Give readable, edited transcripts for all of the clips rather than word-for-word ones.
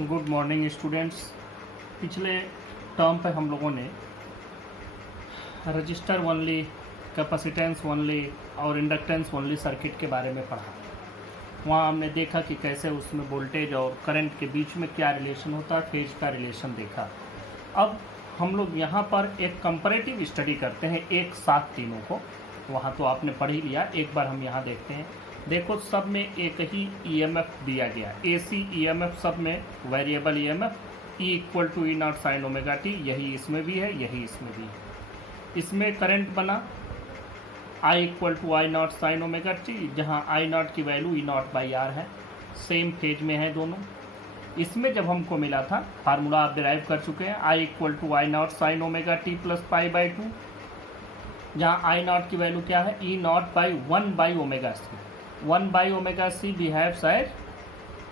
Good morning students. पिछले term पे हम लोगों ने रजिस्टर ओनली, कैपेसिटेंस ओनली और इंडक्टेंस ओनली सर्किट के बारे में पढ़ा। वहाँ हमने देखा कि कैसे उसमें वोल्टेज और करंट के बीच में क्या रिलेशन होता है, फेज का रिलेशन देखा। अब हम लोग यहाँ पर एक कंपैरेटिव स्टडी करते हैं एक साथ तीनों को। वहाँ तो आपने पढ़ ही लिया, एक बार हम यहाँ देखते हैं। देखो सब में एक ही ईएमएफ दिया गया, एसी ईएमएफ सब में, variable EMF E equal to E naught sine omega t, यही इसमें भी है, यही इसमें भी है। इसमें करंट बना I equal to I naught sine omega t, जहाँ आई नॉट की value E naught by R है, सेम फेज में है दोनों। इसमें जब हमको मिला था, फार्मूला आप डिराइव कर चुके हैं, I equal to I naught sine omega T plus pi by two, जहाँ आई नॉट की वैल्यू क्या है, E naught by one by omega C. 1 by omega c behaves as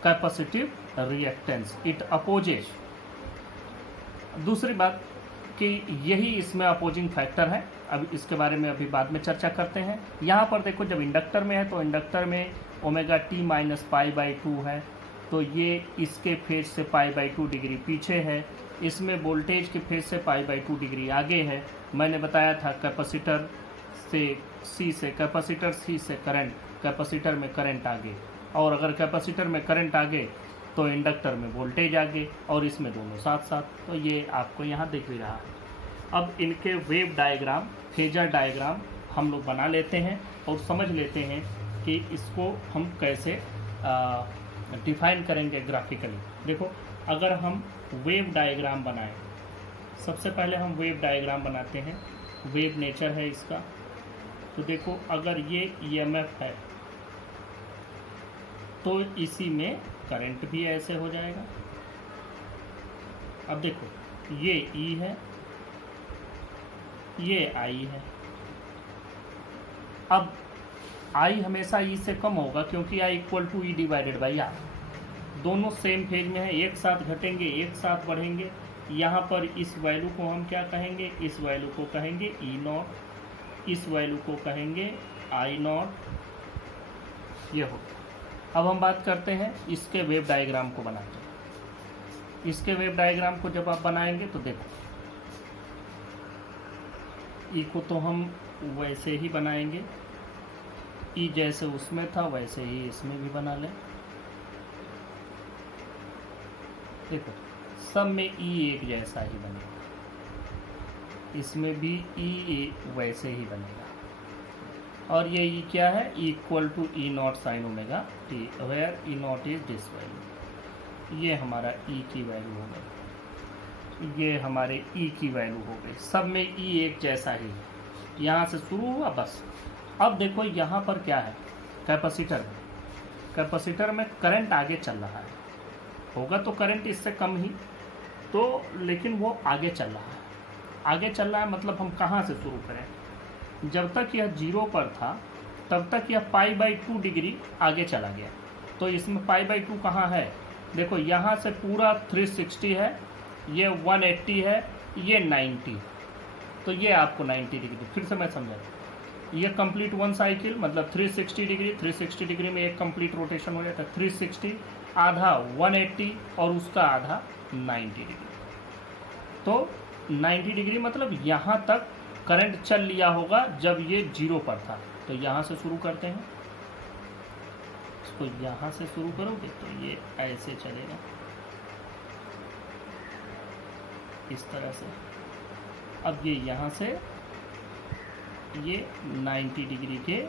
capacitive reactance, it opposes. दूसरी बात कि यही इसमें opposing factor है, अब इसके बारे में अभी बाद में चर्चा करते हैं। यहाँ पर देखो जब इंडक्टर में है तो इंडक्टर में omega T minus pi by to है, तो ये इसके फेज से पाई बाई टू डिग्री पीछे है। इसमें वोल्टेज के फेज से पाई बाई टू डिग्री आगे है। मैंने बताया था कैपेसिटर से सी से, कैपेसिटर सी से करंट, कैपेसिटर में करंट आगे, और अगर कैपेसिटर में करंट आगे तो इंडक्टर में वोल्टेज आगे, और इसमें दोनों साथ साथ। तो ये आपको यहाँ दिख भी रहा है। अब इनके वेव डायग्राम, फेजर डायग्राम हम लोग बना लेते हैं और समझ लेते हैं कि इसको हम कैसे डिफाइन करेंगे ग्राफिकली। देखो अगर हम वेव डायग्राम बनाएं, सबसे पहले हम वेव डायग्राम बनाते हैं। वेव नेचर है इसका, तो देखो अगर ये ईएमएफ है तो इसी में करंट भी ऐसे हो जाएगा। अब देखो ये ई है, ये आई है। अब आई हमेशा ई से कम होगा क्योंकि I equal to E divided by R. दोनों सेम फेज में है, एक साथ घटेंगे एक साथ बढ़ेंगे। यहाँ पर इस वैल्यू को हम क्या कहेंगे, इस वैल्यू को कहेंगे ई नॉट, इस वैल्यू को कहेंगे आई नॉट। ये हो। अब हम बात करते हैं इसके वेव डायग्राम को बनाते हैं। इसके वेव डायग्राम को जब आप बनाएंगे तो देखो ई को तो हम वैसे ही बनाएंगे, ई जैसे उसमें था वैसे ही इसमें भी बना लें। देखो सब में ई एक जैसा ही बनेगा, इसमें भी ई वैसे ही बनेगा। और ये ई क्या है, E equal to E naught sine omega t, where E naught is this value. ये हमारा ई की वैल्यू हो गई, ये हमारे ई की वैल्यू हो गई। सब में ई एक जैसा ही है, यहाँ से शुरू हुआ बस। अब देखो यहाँ पर क्या है, कैपेसिटर में, कैपेसिटर में करंट आगे चल रहा है, होगा तो करंट इससे कम ही तो, लेकिन वो आगे चल रहा है। आगे चल रहा है मतलब हम कहाँ से शुरू करें, जब तक यह जीरो पर था तब तक यह पाई बाई टू डिग्री आगे चला गया। तो इसमें पाई बाई टू कहाँ है, देखो यहाँ से पूरा 360 है, ये 180 है, ये 90, तो ये आपको 90 डिग्री, फिर से मैं समझा, ये कंप्लीट वन साइकिल मतलब 360 डिग्री, 360 डिग्री में एक कंप्लीट रोटेशन हो जाता है। 360 आधा 180 और उसका आधा 90 डिग्री, तो 90 डिग्री मतलब यहाँ तक करंट चल लिया होगा जब ये जीरो पर था। तो यहाँ से शुरू करते हैं, इसको यहाँ से शुरू करोगे तो ये ऐसे चलेगा, इस तरह से। अब ये यहाँ से ये 90 डिग्री के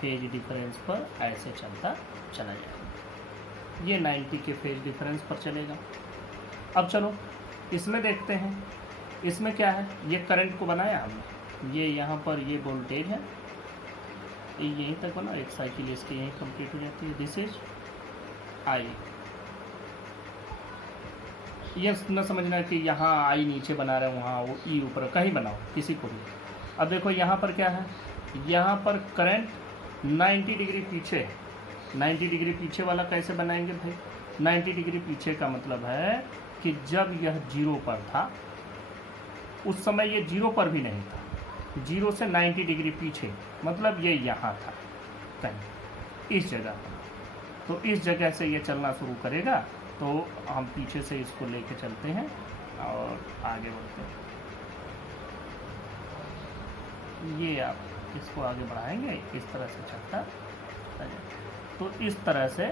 फेज डिफरेंस पर ऐसे चलता चला जाएगा, ये 90 के फेज डिफरेंस पर चलेगा। अब चलो इसमें देखते हैं, इसमें क्या है, ये करंट को बनाया हमने, ये यहाँ पर ये वोल्टेज है, ये यहीं तक बना, एक साइकिल इसकी यहीं कंप्लीट हो जाती है। This is I. ये न समझना कि यहाँ आई नीचे बना रहे हो, वहाँ वो ई ऊपर, कहीं बनाओ किसी को भी। अब देखो यहाँ पर क्या है, यहाँ पर करंट 90 डिग्री पीछे है। 90 डिग्री पीछे वाला कैसे बनाएंगे भाई, 90 डिग्री पीछे का मतलब है कि जब यह जीरो पर था उस समय ये जीरो पर भी नहीं था, जीरो से 90 डिग्री पीछे, मतलब ये यहाँ था कहीं इस जगह पर। तो इस जगह से ये चलना शुरू करेगा तो हम पीछे से इसको लेके चलते हैं और आगे बढ़ते हैं। ये आप इसको आगे बढ़ाएंगे, इस तरह से चलता है। तो इस तरह से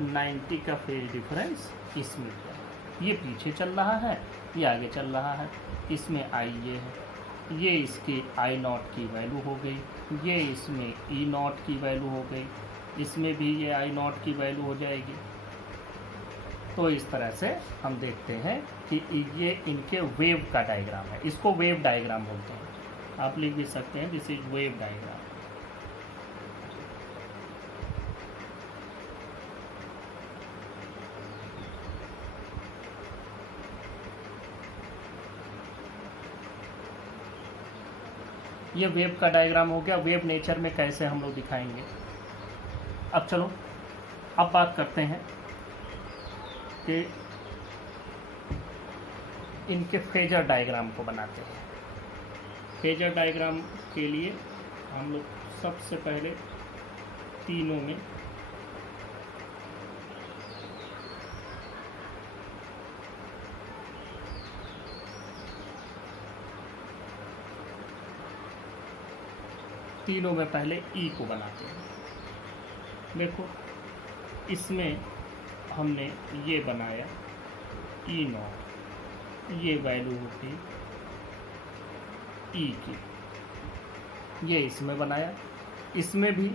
90 का फेज डिफरेंस इसमें क्या है, ये पीछे चल रहा है, ये आगे चल रहा है। इसमें आई ये है, ये इसकी आई नॉट की वैल्यू हो गई, ये इसमें ई नॉट की वैल्यू हो गई, इसमें भी ये आई नॉट की वैल्यू हो जाएगी। तो इस तरह से हम देखते हैं कि ये इनके वेव का डायग्राम है। इसको वेव डायग्राम बोलते हैं, आप लिख भी सकते हैं दिस इज वेव डायग्राम। ये वेव का डायग्राम हो गया। वेव नेचर में कैसे हम लोग दिखाएंगे। अब चलो अब बात करते हैं कि इनके फेजर डायग्राम को बनाते हैं। फेजर डायग्राम के लिए हम लोग सबसे पहले तीनों में पहले ई को बनाते हैं। देखो इसमें हमने ये बनाया ई नॉट, ये वैल्यू होती ई की, ये इसमें बनाया। इसमें भी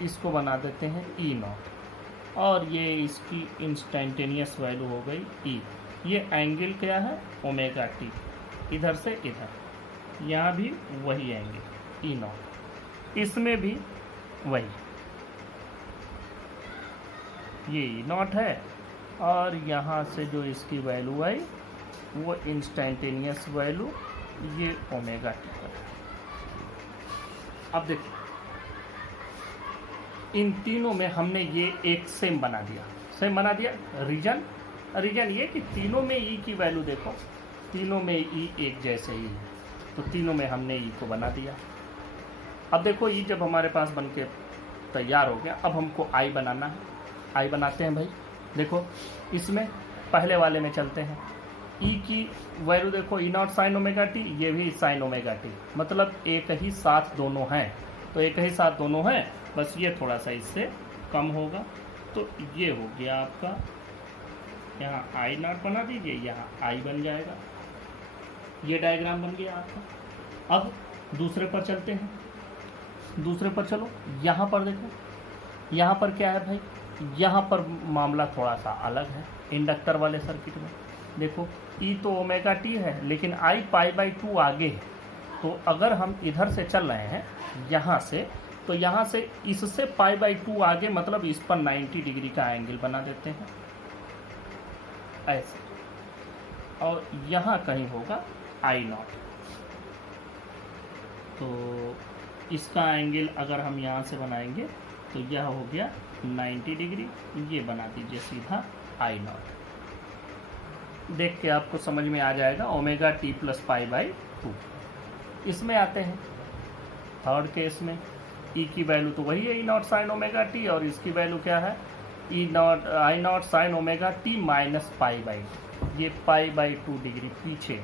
इसको बना देते हैं ई नॉट, और ये इसकी इंस्टेंटेनियस वैल्यू हो गई ई। ये एंगल क्या है, ओमेगा टी, इधर से इधर, यहाँ भी वही एंगल ई नॉट, इसमें भी वही, ये ई नॉट है, और यहाँ से जो इसकी वैल्यू आई वो इंस्टेंटेनियस वैल्यू ये ओमेगा टी पर है। अब देखिए इन तीनों में हमने ये एक सेम बना दिया। रीजन ये कि तीनों में ई की वैल्यू देखो, तीनों में ई एक जैसे ही है, तो तीनों में हमने ई को बना दिया। अब देखो ई जब हमारे पास बन के तैयार हो गया, अब हमको आई बनाना है। आई बनाते हैं भाई। देखो इसमें पहले वाले में चलते हैं। ई की वैल्यू देखो ई नॉट साइन ओमेगा टी, ये भी साइन ओमेगा टी, मतलब एक ही साथ दोनों हैं। तो एक ही साथ दोनों हैं, बस ये थोड़ा सा इससे कम होगा। तो ये हो गया आपका, यहाँ आई नॉट बना दीजिए, यहाँ आई बन जाएगा। ये डायग्राम बन गया आपका। अब दूसरे पर चलते हैं। दूसरे पर चलो, यहाँ पर देखो, यहाँ पर क्या है भाई, यहाँ पर मामला थोड़ा सा अलग है। इंडक्टर वाले सर्किट में देखो ई तो ओमेगा टी है, लेकिन आई पाई बाई 2 आगे है। तो अगर हम इधर से चल रहे हैं यहाँ से, तो यहाँ से इससे पाई बाई 2 आगे, मतलब इस पर 90 डिग्री का एंगल बना देते हैं ऐसे, और यहाँ कहीं होगा आई नॉट। तो इसका एंगल अगर हम यहाँ से बनाएंगे तो यह हो गया 90 डिग्री, ये बना दीजिए सीधा आई नॉट। देख के आपको समझ में आ जाएगा omega T plus pi by 2। इसमें आते हैं थर्ड केस में। ई की वैल्यू तो वही है E naught sine omega T, और इसकी वैल्यू क्या है E naught I naught sine omega T minus pi by 2। ये पाई बाई 2 डिग्री पीछे,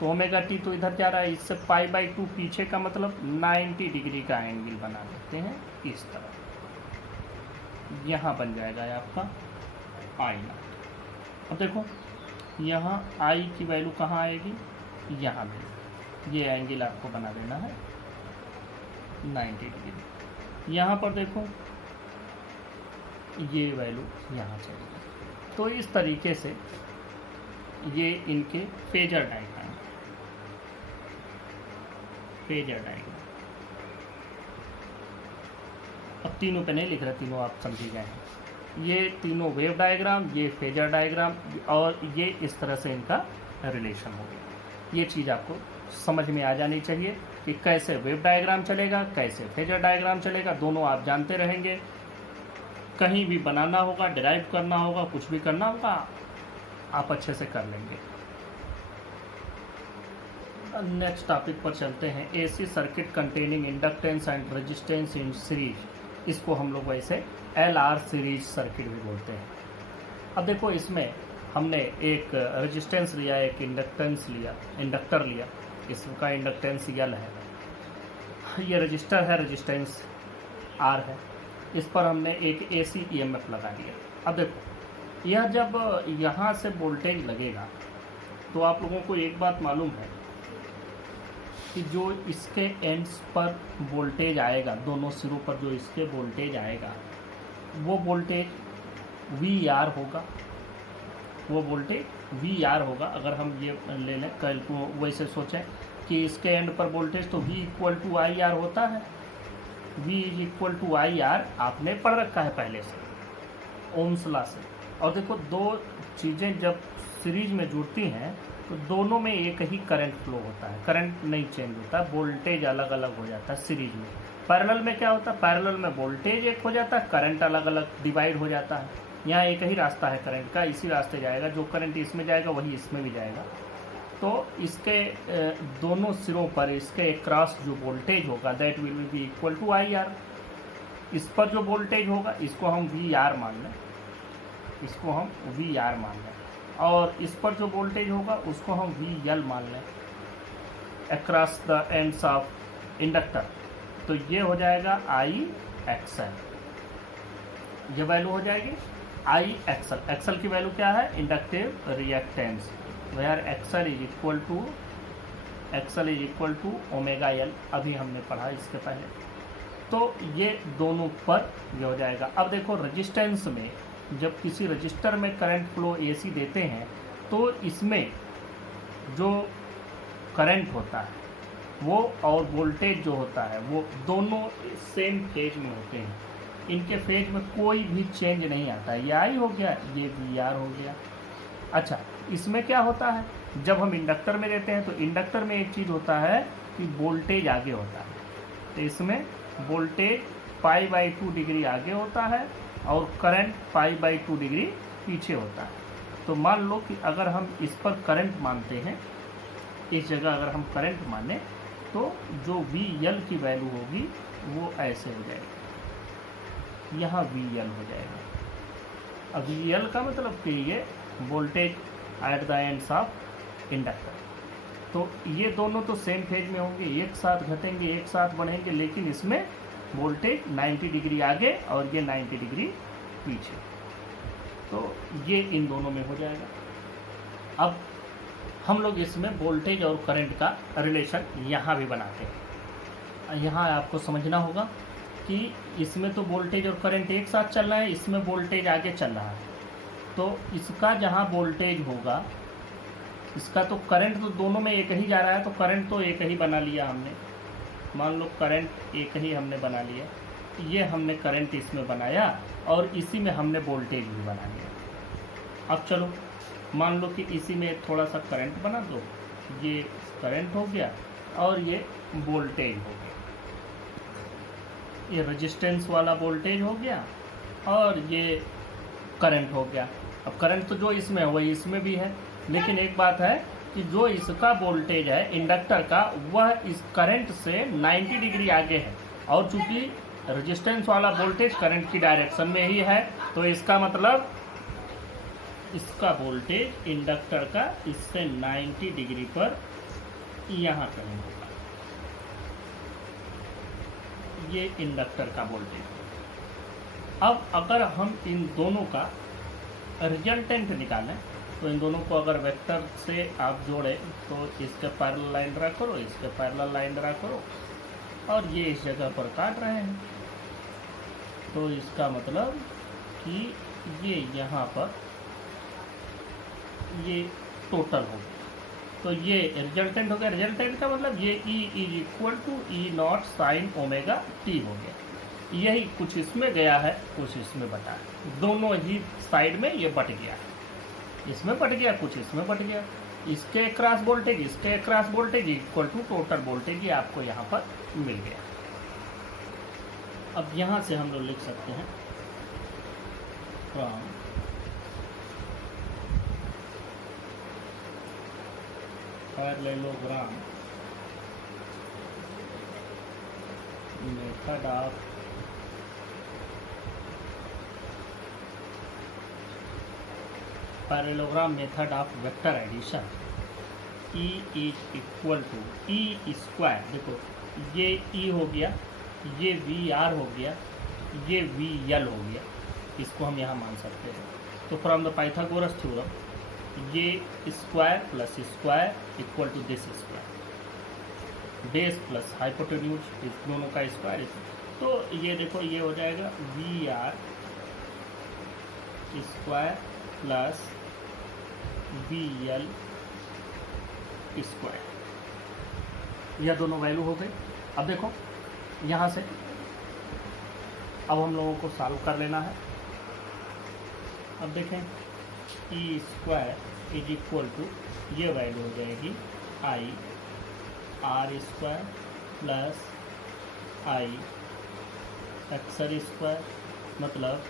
तो ओमेगा टी तो इधर जा रहा है, इससे पाई बाई 2 पीछे का मतलब 90 डिग्री का एंगल बना देते हैं इस तरह। यहाँ बन जाएगा आपका आई नॉट। अब देखो यहाँ आई की वैल्यू कहाँ आएगी, यहाँ भी ये एंगल आपको बना देना है 90 डिग्री। यहाँ पर देखो ये वैल्यू यहाँ चलेगी। तो इस तरीके से ये इनके फेजर डायग्राम। अब तीनों पे नहीं लिख रहे, तीनों आप समझी गए हैं। ये तीनों वेव डायग्राम, ये फेजर डायग्राम, और ये इस तरह से इनका रिलेशन हो गया। ये चीज़ आपको समझ में आ जानी चाहिए कि कैसे वेव डायग्राम चलेगा, कैसे फेजर डायग्राम चलेगा। दोनों आप जानते रहेंगे। कहीं भी बनाना होगा, डिराइव करना होगा, कुछ भी करना होगा, आप अच्छे से कर लेंगे। नेक्स्ट टॉपिक पर चलते हैं। AC circuit containing inductance and resistance in series. इसको हम लोग वैसे LR सीरीज सर्किट भी बोलते हैं। अब देखो इसमें हमने एक रेजिस्टेंस लिया, एक इंडक्टर लिया, इसका इंडक्टेंस यल है, ये रजिस्टर है, रेजिस्टेंस R है, इस पर हमने एक AC EMF लगा दिया। अब देखो यह जब यहाँ से वोल्टेज लगेगा तो आप लोगों को एक बात मालूम है कि जो इसके एंड्स पर वोल्टेज आएगा, दोनों सिरों पर जो इसके वोल्टेज आएगा, वो वोल्टेज VR होगा, वो वोल्टेज VR होगा। अगर हम ये ले लें कल को वैसे सोचें कि इसके एंड पर वोल्टेज तो V = IR होता है, V = IR आपने पढ़ रखा है पहले से ओम्स लॉ से। और देखो दो चीज़ें जब सीरीज में जुड़ती हैं तो दोनों में एक ही करंट फ्लो होता है, करंट नहीं चेंज होता, वोल्टेज अलग अलग हो जाता है सीरीज में। पैरेलल में क्या होता है, पैरेलल में वोल्टेज एक हो जाता है, करंट अलग अलग डिवाइड हो जाता है। यहाँ एक ही रास्ता है करंट का, इसी रास्ते जाएगा, जो करंट इसमें जाएगा वही इसमें भी जाएगा। तो इसके दोनों सिरों पर इसके क्रॉस जो वोल्टेज होगा that will be equal to IR। इस पर जो वोल्टेज होगा इसको हम VR मान लें, इसको हम VR मान लें, और इस पर जो वोल्टेज होगा उसको हम VL मान लें across the ends of inductor. तो ये हो जाएगा IXL, ये वैल्यू हो जाएगी IXL। XL की वैल्यू क्या है, inductive reactance, where XL is equal to omega L, अभी हमने पढ़ा इसके पहले। तो ये दोनों पर ये हो जाएगा। अब देखो रेजिस्टेंस में जब किसी रजिस्टर में करंट फ्लो AC देते हैं तो इसमें जो करंट होता है वो और वोल्टेज जो होता है वो दोनों सेम फेज में होते हैं, इनके फेज में कोई भी चेंज नहीं आता। ये I हो गया, ये VR हो गया। अच्छा, इसमें क्या होता है, जब हम इंडक्टर में देते हैं तो इंडक्टर में एक चीज़ होता है कि वोल्टेज आगे होता है, तो इसमें वोल्टेज π/2 डिग्री आगे होता है और करंट π/2 डिग्री पीछे होता है। तो मान लो कि अगर हम इस पर करंट मानते हैं, इस जगह अगर हम करंट माने तो जो VL की वैल्यू होगी वो ऐसे हो जाएगी, यहाँ VL हो जाएगा। अब VL का मतलब कि ये voltage at the ends of inductor. तो ये दोनों तो सेम फेज में होंगे, एक साथ घटेंगे, एक साथ बढ़ेंगे, लेकिन इसमें वोल्टेज 90 डिग्री आगे और ये 90 डिग्री पीछे। तो ये इन दोनों में हो जाएगा। अब हम लोग इसमें वोल्टेज और करंट का रिलेशन यहाँ भी बनाते हैं। यहाँ आपको समझना होगा कि इसमें तो वोल्टेज और करंट एक साथ चल रहा है, इसमें वोल्टेज आगे चल रहा है, तो इसका जहाँ वोल्टेज होगा इसका तो करंट तो दोनों में एक ही जा रहा है, तो करंट तो एक ही बना लिया हमने। मान लो करंट एक ही हमने बना लिया, ये हमने करंट इसमें बनाया और इसी में हमने वोल्टेज भी बना लिया। अब चलो मान लो कि इसी में थोड़ा सा करंट बना दो, ये करंट हो गया और ये वोल्टेज हो गया, ये रेजिस्टेंस वाला वोल्टेज हो गया और ये करंट हो गया। अब करंट तो जो इसमें है वही इसमें भी है, लेकिन एक बात है कि जो इसका वोल्टेज है इंडक्टर का वह इस करंट से 90 डिग्री आगे है, और चूंकि रेजिस्टेंस वाला वोल्टेज करंट की डायरेक्शन में ही है, तो इसका मतलब इसका वोल्टेज इंडक्टर का इससे 90 डिग्री पर यहाँ कहीं होगा, ये इंडक्टर का वोल्टेज। अब अगर हम इन दोनों का रिजल्टेंट निकालें तो इन दोनों को अगर वेक्टर से आप जोड़ें तो इसके पैरेलल लाइन ड्रा करो, इसके पैरेलल लाइन ड्रा करो, और ये इस जगह पर काट रहे हैं, तो इसका मतलब कि ये यहाँ पर ये टोटल हो गया, तो ये रिजल्टेंट हो गया। रिजल्टेंट का मतलब ये E = E0 sin omega t हो गया। यही कुछ इसमें गया है, कुछ इसमें बटा है, दोनों ही साइड में ये बट गया, इसमें बट गया, कुछ इसमें बट गया। इसके क्रॉस वोल्टेज, इसके cross voltage equal to total voltage, ये आपको यहाँ पर मिल गया। अब यहाँ से हम लोग लिख सकते हैं from parallelogram method of parallelogram method of vector addition, E is equal to E square, देखो ये ई हो गया, ये वी आर हो गया, ये वी एल हो गया, इसको हम यहाँ मान सकते हैं। तो फ्रॉम द पाइथागोरस थ्योरम, ये square plus square equal to this square, base plus hypotenuse, इस दोनों का स्क्वायर। तो ये देखो ये हो जाएगा V R square plus V L square, यह दोनों वैल्यू हो गई। अब देखो यहाँ से अब हम लोगों को सॉल्व कर लेना है। अब देखें E square is equal to, ये वैल्यू हो जाएगी I R square plus I XL square, मतलब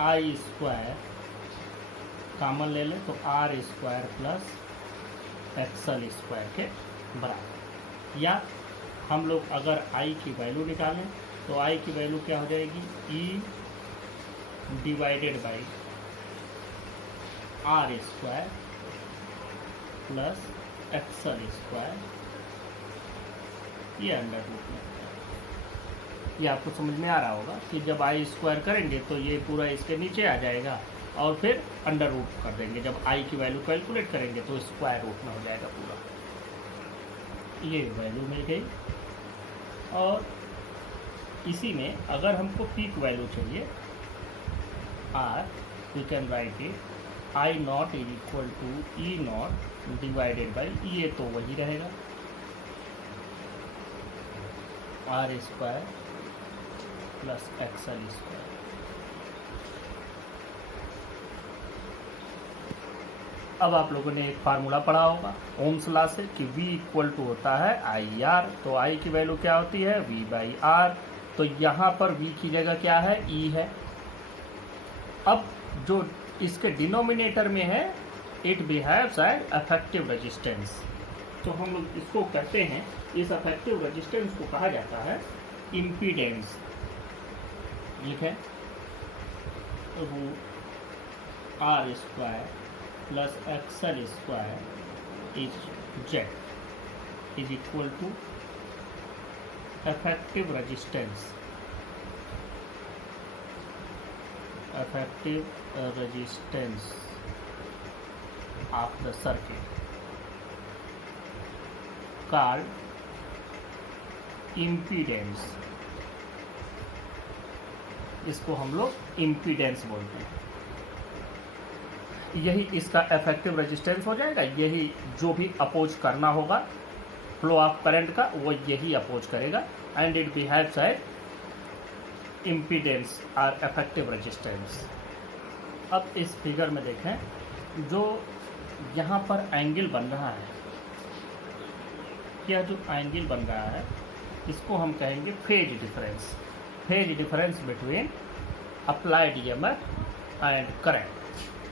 आई स्क्वायर कॉमन ले लें तो R square plus XL square के बराबर। या हम लोग अगर आई की वैल्यू निकालें तो आई की वैल्यू क्या हो जाएगी, E divided by R square plus XL square, ये अंडर रूट में। ये आपको समझ में आ रहा होगा कि जब आई स्क्वायर करेंगे तो ये पूरा इसके नीचे आ जाएगा और फिर अंडर रूट कर देंगे। जब आई की वैल्यू कैलकुलेट करेंगे तो स्क्वायर रूट में हो जाएगा पूरा। ये वैल्यू मिल गई। और इसी में अगर हमको पीक वैल्यू चाहिए R, we can write it I naught is equal to E naught divided by, ये तो वही रहेगा R square plus XL square. अब आप लोगों ने एक फार्मूला पढ़ा होगा ओम्स लॉ से कि V इक्वल टू होता है आई आर, तो I की वैल्यू क्या होती है V बाई आर। तो यहाँ पर V की जगह क्या है, E है। अब जो इसके डिनोमिनेटर में है it behaves as effective resistance, तो हम लोग इसको कहते हैं, इस अफेक्टिव रेजिस्टेंस को कहा जाता है इम्पीडेंस। ठीक है, root R square plus XL square is Z is equal to effective resistance of the circuit called impedance। इसको हम लोग इम्पीडेंस बोलते हैं। यही इसका इफेक्टिव रेजिस्टेंस हो जाएगा, यही जो भी अपोज करना होगा फ्लो ऑफ करंट का वो यही अपोज करेगा and it behaves as impedance और इफेक्टिव रेजिस्टेंस। अब इस फिगर में देखें, जो यहाँ पर एंगल बन रहा है, यह जो एंगल बन रहा है इसको हम कहेंगे phase difference, phase difference between applied EMF and current.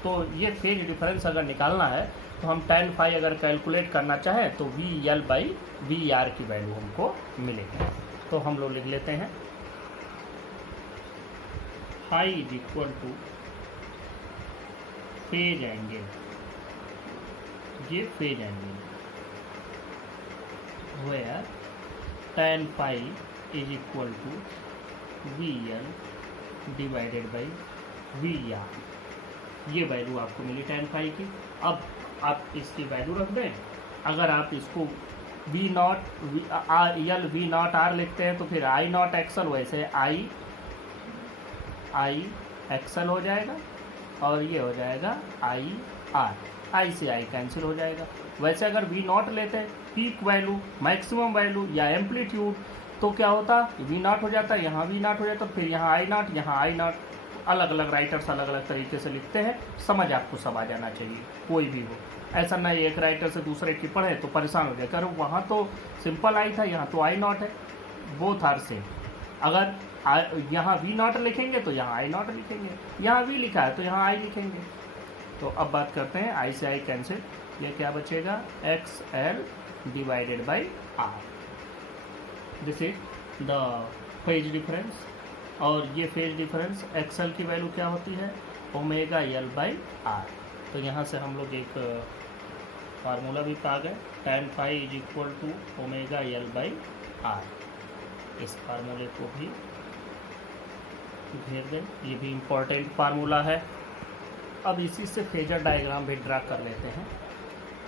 तो ये फेज डिफरेंस अगर निकालना है तो हम tan फाई अगर कैलकुलेट करना चाहें तो V L by V R की वैल्यू हमको मिलेगी। तो हम लोग लिख लेते हैं phi is equal to phase angle, ये phase angle where tan phi is equal to V L divided by V R. ये वैल्यू आपको मिली tan फाई की। अब आप इसकी वैल्यू रख दें। अगर आप इसको V naught L V naught R लिखते हैं तो फिर आई नॉट एक्सएल, वैसे आई एक्सएल हो जाएगा और ये हो जाएगा आई आर, आई से आई कैंसिल हो जाएगा। वैसे अगर वी नॉट लेते हैं पीक वैल्यू, मैक्सिमम वैल्यू या एम्पलीट्यूड, तो क्या होता, वी नॉट हो जाता, यहाँ वी नॉट हो जाता, फिर यहाँ आई नॉट, यहाँ आई नॉट। अलग अलग राइटर्स अलग अलग तरीके से लिखते हैं, समझ आपको सब आ जाना चाहिए, कोई भी हो। ऐसा नहीं एक राइटर से दूसरे की पढ़े तो परेशान हो जाए, अरे वहाँ तो सिंपल आई था, यहाँ तो आई नॉट है, बोथ आर सेम। अगर यहाँ वी नॉट लिखेंगे तो यहाँ आई नॉट लिखेंगे, यहाँ वी लिखा है तो यहाँ आई लिखेंगे। तो अब बात करते हैं आई से आई कैंसिल, ये क्या बचेगा X L divided by R, this is the phase difference. और ये फेज डिफरेंस एक्सएल की वैल्यू क्या होती है ओमेगा एल बाई आर। तो यहाँ से हम लोग एक फार्मूला भी पा गए, tan phi is equal to omega L by R. इस फार्मूले को भी घेर दें, ये भी इम्पोर्टेंट फार्मूला है। अब इसी से फेजर डायग्राम भी ड्रा कर लेते हैं।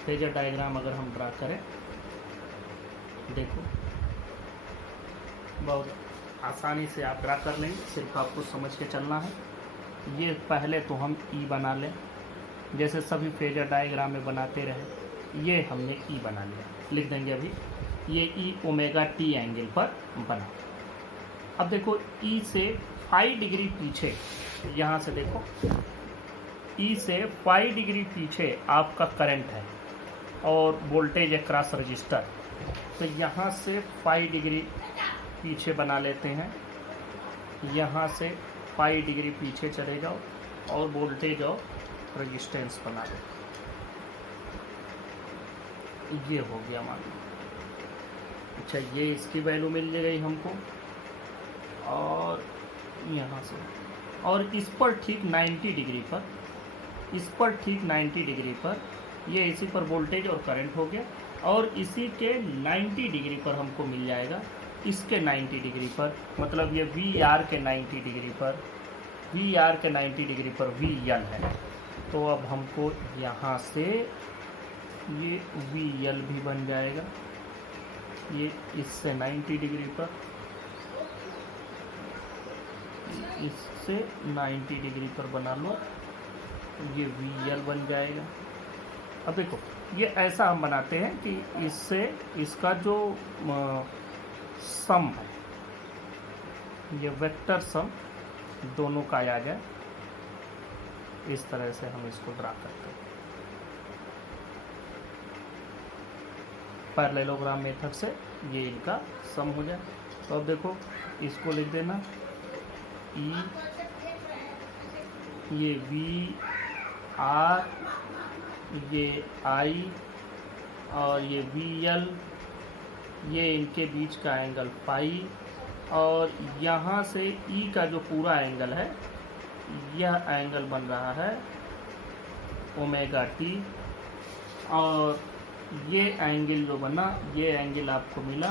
फेजर डायग्राम अगर हम ड्रा करें, देखो बहुत आसानी से आप ड्रा कर लेंगे, सिर्फ आपको समझ के चलना है। ये पहले तो हम ई बना लें, जैसे सभी फेजर डायग्राम में बनाते रहे। ये हमने ई बना लिया, लिख देंगे अभी। ये ई ओमेगा टी एंगल पर बना। अब देखो ई से 5 डिग्री पीछे, यहाँ से देखो ई से 5 डिग्री पीछे आपका करंट है और वोल्टेज अक्रॉस रजिस्टर। तो यहाँ से 5 डिग्री पीछे बना लेते हैं, यहाँ से 5 डिग्री पीछे चले जाओ और वोल्टेज और रेजिस्टेंस बना लो। ये हो गया मान लो। अच्छा, ये इसकी वैल्यू मिल गई हमको, और यहाँ से, और इस पर ठीक 90 डिग्री पर, इस पर ठीक 90 डिग्री पर ये इसी पर वोल्टेज और करंट हो गया। और इसी के 90 डिग्री पर हमको मिल जाएगा, इसके 90 डिग्री पर, मतलब ये वी आर के 90 डिग्री पर, वी आर के 90 डिग्री पर वी एल है। तो अब हमको यहाँ से ये वी एल भी बन जाएगा, ये इससे 90 डिग्री पर, इससे 90 डिग्री पर बना लो, ये वी एल बन जाएगा। अब देखो ये ऐसा हम बनाते हैं कि इससे इसका जो सम है, ये वेक्टर सम दोनों का आ जाए, इस तरह से हम इसको ड्रा करते हैं पैरेललोग्राम मेथड से, ये इनका सम हो जाए। तो अब देखो इसको लिख देना ई, ये वी आर, ये आई, और ये वी एल, ये इनके बीच का एंगल फाई, और यहाँ से ई का जो पूरा एंगल है, यह एंगल बन रहा है ओमेगा टी, और ये एंगल जो बना, ये एंगल आपको मिला,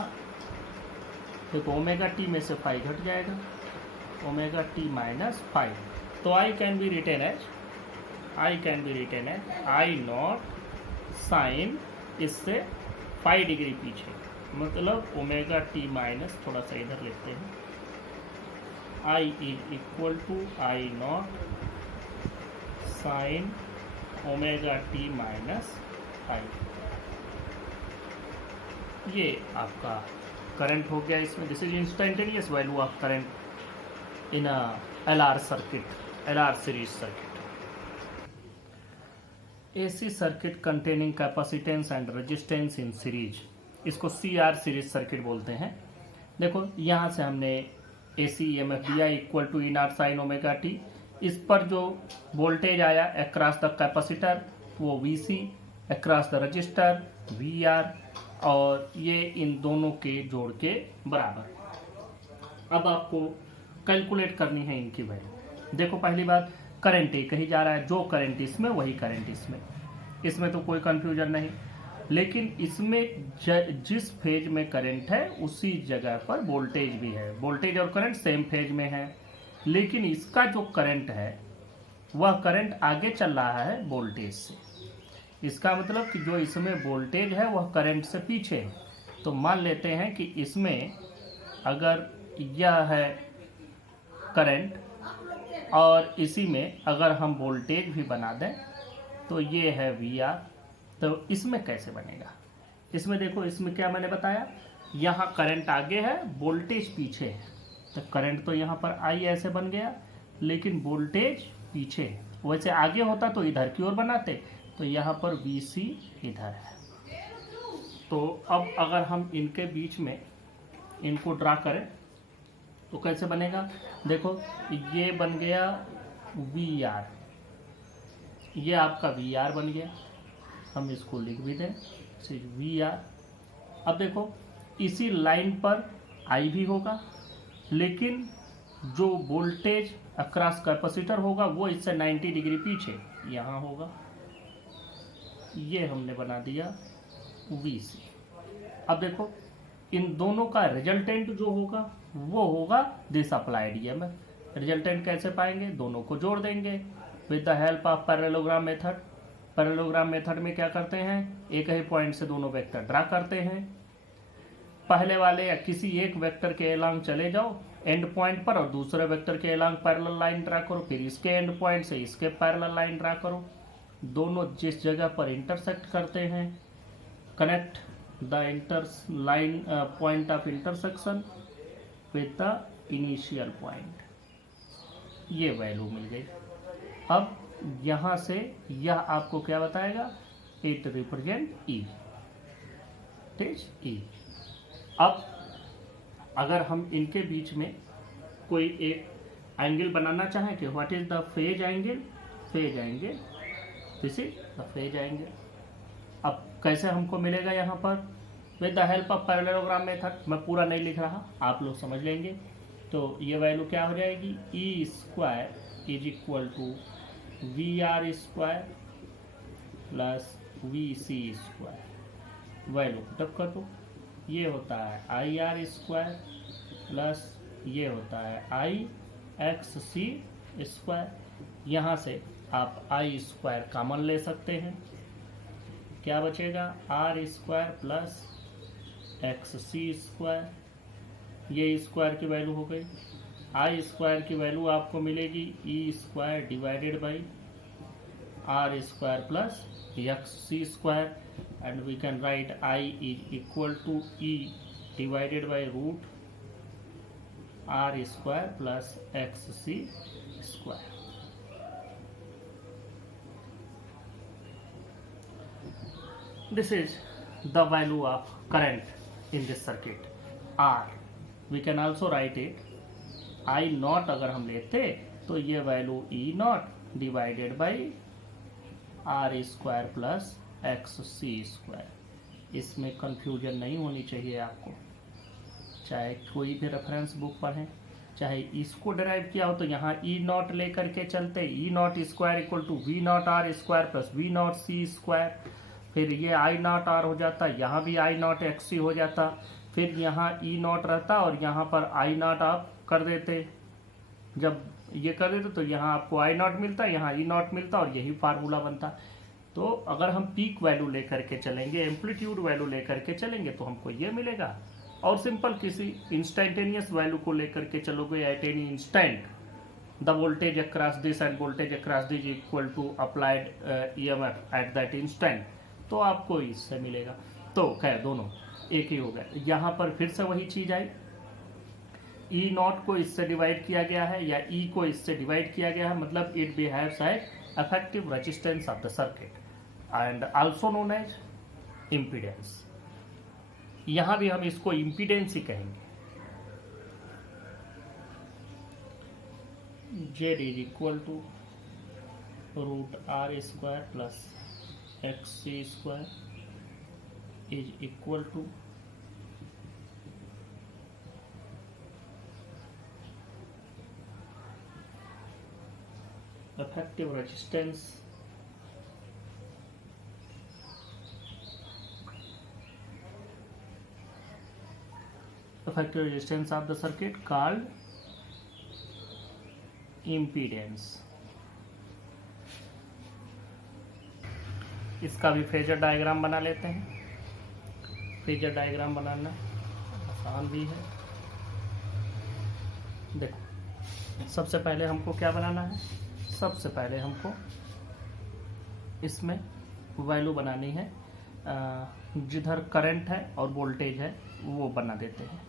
देखो ओमेगा टी में से फाई घट जाएगा, ओमेगा टी माइनस फाई। तो I can be written as, I can be written as I naught sine, इससे 5 डिग्री पीछे, मतलब ओमेगा टी माइनस, थोड़ा सा इधर लिखते हैं, I is equal to I naught sine omega T minus five. ये आपका करंट हो गया इसमें। This is instantaneous value of current in L R circuit, L R series circuit. AC circuit containing capacitance and resistance in series, इसको CR series circuit बोलते हैं। देखो यहाँ से हमने AC EMF दिया equal to E0 sine omega T. इस पर जो वोल्टेज आया अक्रॉस द कैपेसिटर वो VC, across the register VR, और ये इन दोनों के जोड़ के बराबर। अब आपको कैलकुलेट करनी है इनकी वैल्यू। देखो पहली बात, करंट एक ही जा रहा है, जो करंट इसमें वही करंट इसमें, इसमें तो कोई कंफ्यूजन नहीं। लेकिन इसमें जिस फेज में करंट है उसी जगह पर वोल्टेज भी है, वोल्टेज और करंट सेम फेज में है। लेकिन इसका जो करंट है वह करंट आगे चल रहा है वोल्टेज से। इसका मतलब कि जो इसमें वोल्टेज है वह करंट से पीछे है। तो मान लेते हैं कि इसमें अगर यह है करंट और इसी में अगर हम वोल्टेज भी बना दें तो ये है VR, तो इसमें कैसे बनेगा? इसमें देखो, इसमें क्या मैंने बताया, यहाँ करंट आगे है, वोल्टेज पीछे है। तो करंट तो यहाँ पर I ऐसे बन गया, लेकिन वोल्टेज पीछे है। वैसे आगे होता तो इधर की ओर बनाते, तो यहाँ पर VC इधर है। तो अब अगर हम इनके बीच में इनको ड्रा करें तो कैसे बनेगा? देखो ये बन गया VR, ये आपका VR बन गया, हम इसको लिख भी दें सिर्फ VR। अब देखो इसी लाइन पर I भी होगा, लेकिन जो वोल्टेज अक्रॉस कैपेसिटर होगा वो इससे 90 डिग्री पीछे यहाँ होगा। ये हमने बना दिया VC। अब देखो इन दोनों का रिजल्टेंट जो होगा वो होगा दिस अप्लाइड EMF। रिजल्टेंट कैसे पाएंगे? दोनों को जोड़ देंगे with the help of parallelogram method. Parallelogram method में क्या करते हैं, एक ही पॉइंट से दोनों वेक्टर ड्रा करते हैं। पहले वाले या किसी एक वेक्टर के अलोंग चले जाओ एंड पॉइंट पर और दूसरे वेक्टर के अलोंग पैरेलल लाइन ड्रा करो, फिर इसके एंड पॉइंट से इसके पैरेलल लाइन ड्रा करो। दोनों जिस जगह पर इंटरसेक्ट करते हैं, connect the line point of intersection with the initial point. ये वैल्यू मिल गई। अब यहां से यह आपको क्या बताएगा, इट रिप्रेजेंट ई, ई। अब अगर हम इनके बीच में कोई एक एंगल बनाना चाहें कि what is the phase angle, phase angle, this is the phase angle. अब कैसे हमको मिलेगा यहाँ पर, with the help of parallelogram method. मैं पूरा नहीं लिख रहा, आप लोग समझ लेंगे। तो ये वैल्यू क्या हो जाएगी, E square is equal to VR square plus VC square. Value put up कर दो, ये होता है IR स्क्वायर प्लस ये होता है IXC स्क्वायर। यहाँ से आप I स्क्वायर कॉमन ले सकते हैं, क्या बचेगा R square plus XC square. ये स्क्वायर की वैल्यू हो गई। I स्क्वायर की वैल्यू आपको मिलेगी E square divided by R square plus XC square, and we can write I is equal to E divided by root R square plus XC square. This is the value of current in this circuit R. We can also write it I naught अगर हम लेते तो ये value E naught divided by R square plus XC square. इसमें confusion नहीं होनी चाहिए आपको, चाहे कोई भी रेफरेंस बुक पढ़ें, चाहे इसको डिराइव किया हो तो यहाँ E नॉट लेकर के चलते, E naught square equal to V naught R square plus V naught C square. फिर ये I नॉट R हो जाता, यहाँ भी I नॉट XC हो जाता, फिर यहाँ E नॉट रहता और यहाँ पर I नॉट आप कर देते। जब ये कर देते तो यहाँ आपको I नॉट मिलता, यहाँ E नॉट मिलता और यही फार्मूला बनता। तो अगर हम पीक वैल्यू लेकर के चलेंगे, एम्पलीट्यूड वैल्यू लेकर के चलेंगे तो हमको ये मिलेगा। और सिंपल किसी इंस्टेंटेनियस वैल्यू को लेकर के चलोगे at any instant, the voltage across this and voltage across this equal to applied EMF at that instant, तो आपको इससे मिलेगा। तो खैर दोनों एक ही हो गया। यहाँ पर फिर से वही चीज आई, ई नॉट को इससे डिवाइड किया गया है या ई को इससे डिवाइड किया गया है, मतलब it behaves as effective resistance of the circuit and also known as impedance। यहां भी हम इसको impedance ही कहेंगे। Z is equal to root R square plus XC square is equal to effective resistance of the circuit called impedance। इसका भी phasor diagram बना लेते हैं। फेजर डायग्राम बनाना आसान भी है। देखो सबसे पहले हमको क्या बनाना है, सबसे पहले हमको इसमें वैल्यू बनानी है, जिधर करंट है और वोल्टेज है वो बना देते हैं,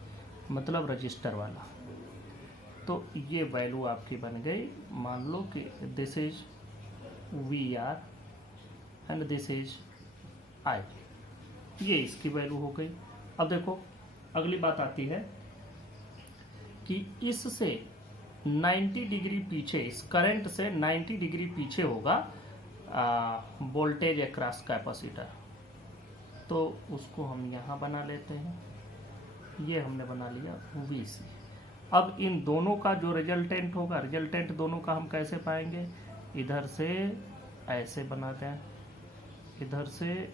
मतलब रजिस्टर वाला। तो ये वैल्यू आपकी बन गई, मान लो कि this is VR and this is I, ये इसकी वैल्यू हो गई। अब देखो अगली बात आती है कि इससे 90 डिग्री पीछे, इस करंट से 90 डिग्री पीछे होगा वोल्टेज अक्रॉस कैपेसिटर, तो उसको हम यहाँ बना लेते हैं। ये हमने बना लिया VC। अब इन दोनों का जो रिजल्टेंट होगा, रिजल्टेंट दोनों का हम कैसे पाएंगे, इधर से ऐसे बनाते हैं, इधर से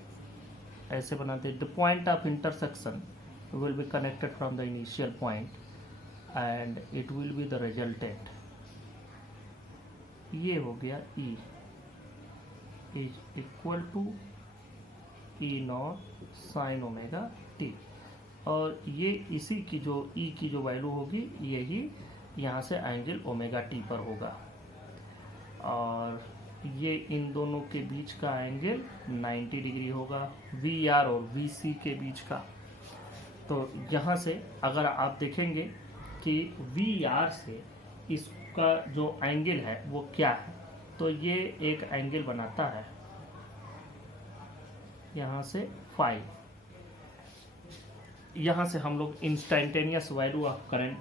ऐसे बनाते हैं, the point of intersection will be connected from the initial point and it will be the resultant. ये हो गया E is equal to E naught sine omega T, और ये इसी की जो E की जो वैल्यू होगी यही यहाँ से एंगल ओमेगा टी पर होगा, और ये इन दोनों के बीच का एंगल 90 डिग्री होगा, VR और VC के बीच का। तो यहाँ से अगर आप देखेंगे कि VR से इसका जो एंगल है वो क्या है, तो ये एक एंगल बनाता है यहाँ से फाई। यहाँ से हम लोग instantaneous value of current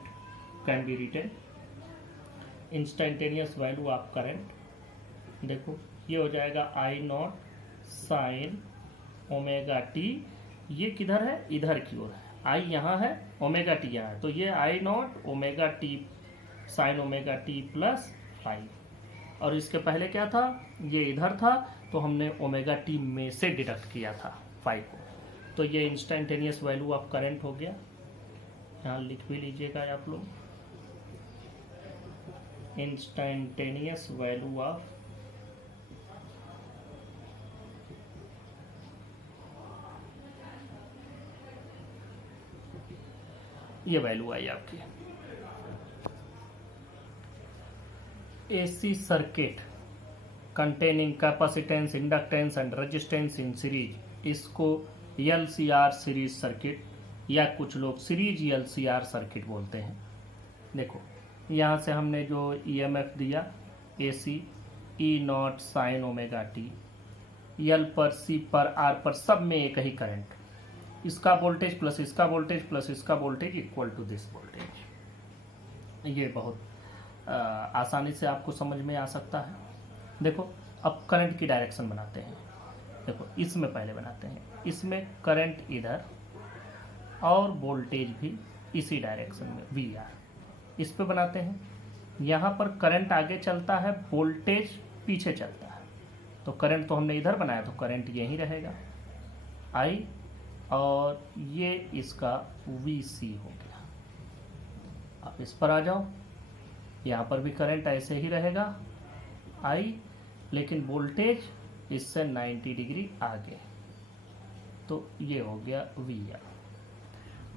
can be written, instantaneous value of current देखो ये हो जाएगा I naught sine omega t. ये किधर है, इधर की ओर है, I यहाँ है, ओमेगा टी यहाँ है, तो ये I not omega T sign omega T plus five. और इसके पहले क्या था, ये इधर था, तो हमने ओमेगा टी में से डिडक्ट किया था फाइव को, तो ये इंस्टेंटेनियस वैल्यू ऑफ करंट हो गया। यहाँ लिख भी लीजिएगा आप लोग, इंस्टेंटेनियस वैल्यू ऑफ ये वैल्यू आई आपकी। AC circuit containing capacitance, inductance and resistance in series, इसको LCR सीरीज सर्किट या कुछ लोग सीरीज LCR सर्किट बोलते हैं। देखो यहाँ से हमने जो EMF दिया AC E naught sine omega t, L पर C पर R पर सब में एक ही करंट, इसका वोल्टेज प्लस इसका वोल्टेज प्लस इसका voltage equal to this voltage. ये बहुत आसानी से आपको समझ में आ सकता है। देखो अब करंट की डायरेक्शन बनाते हैं, देखो इसमें पहले बनाते हैं, इसमें करंट इधर और वोल्टेज भी इसी डायरेक्शन में VR, इस पे बनाते हैं। यहाँ पर करंट आगे चलता है, वोल्टेज पीछे चलता है, तो करंट तो हमने इधर बनाया तो करंट यहीं रहेगा I, और ये इसका VC हो गया। अब इस पर आ जाओ, यहाँ पर भी करंट ऐसे ही रहेगा I, लेकिन वोल्टेज इससे 90 डिग्री आगे, तो ये हो गया VR।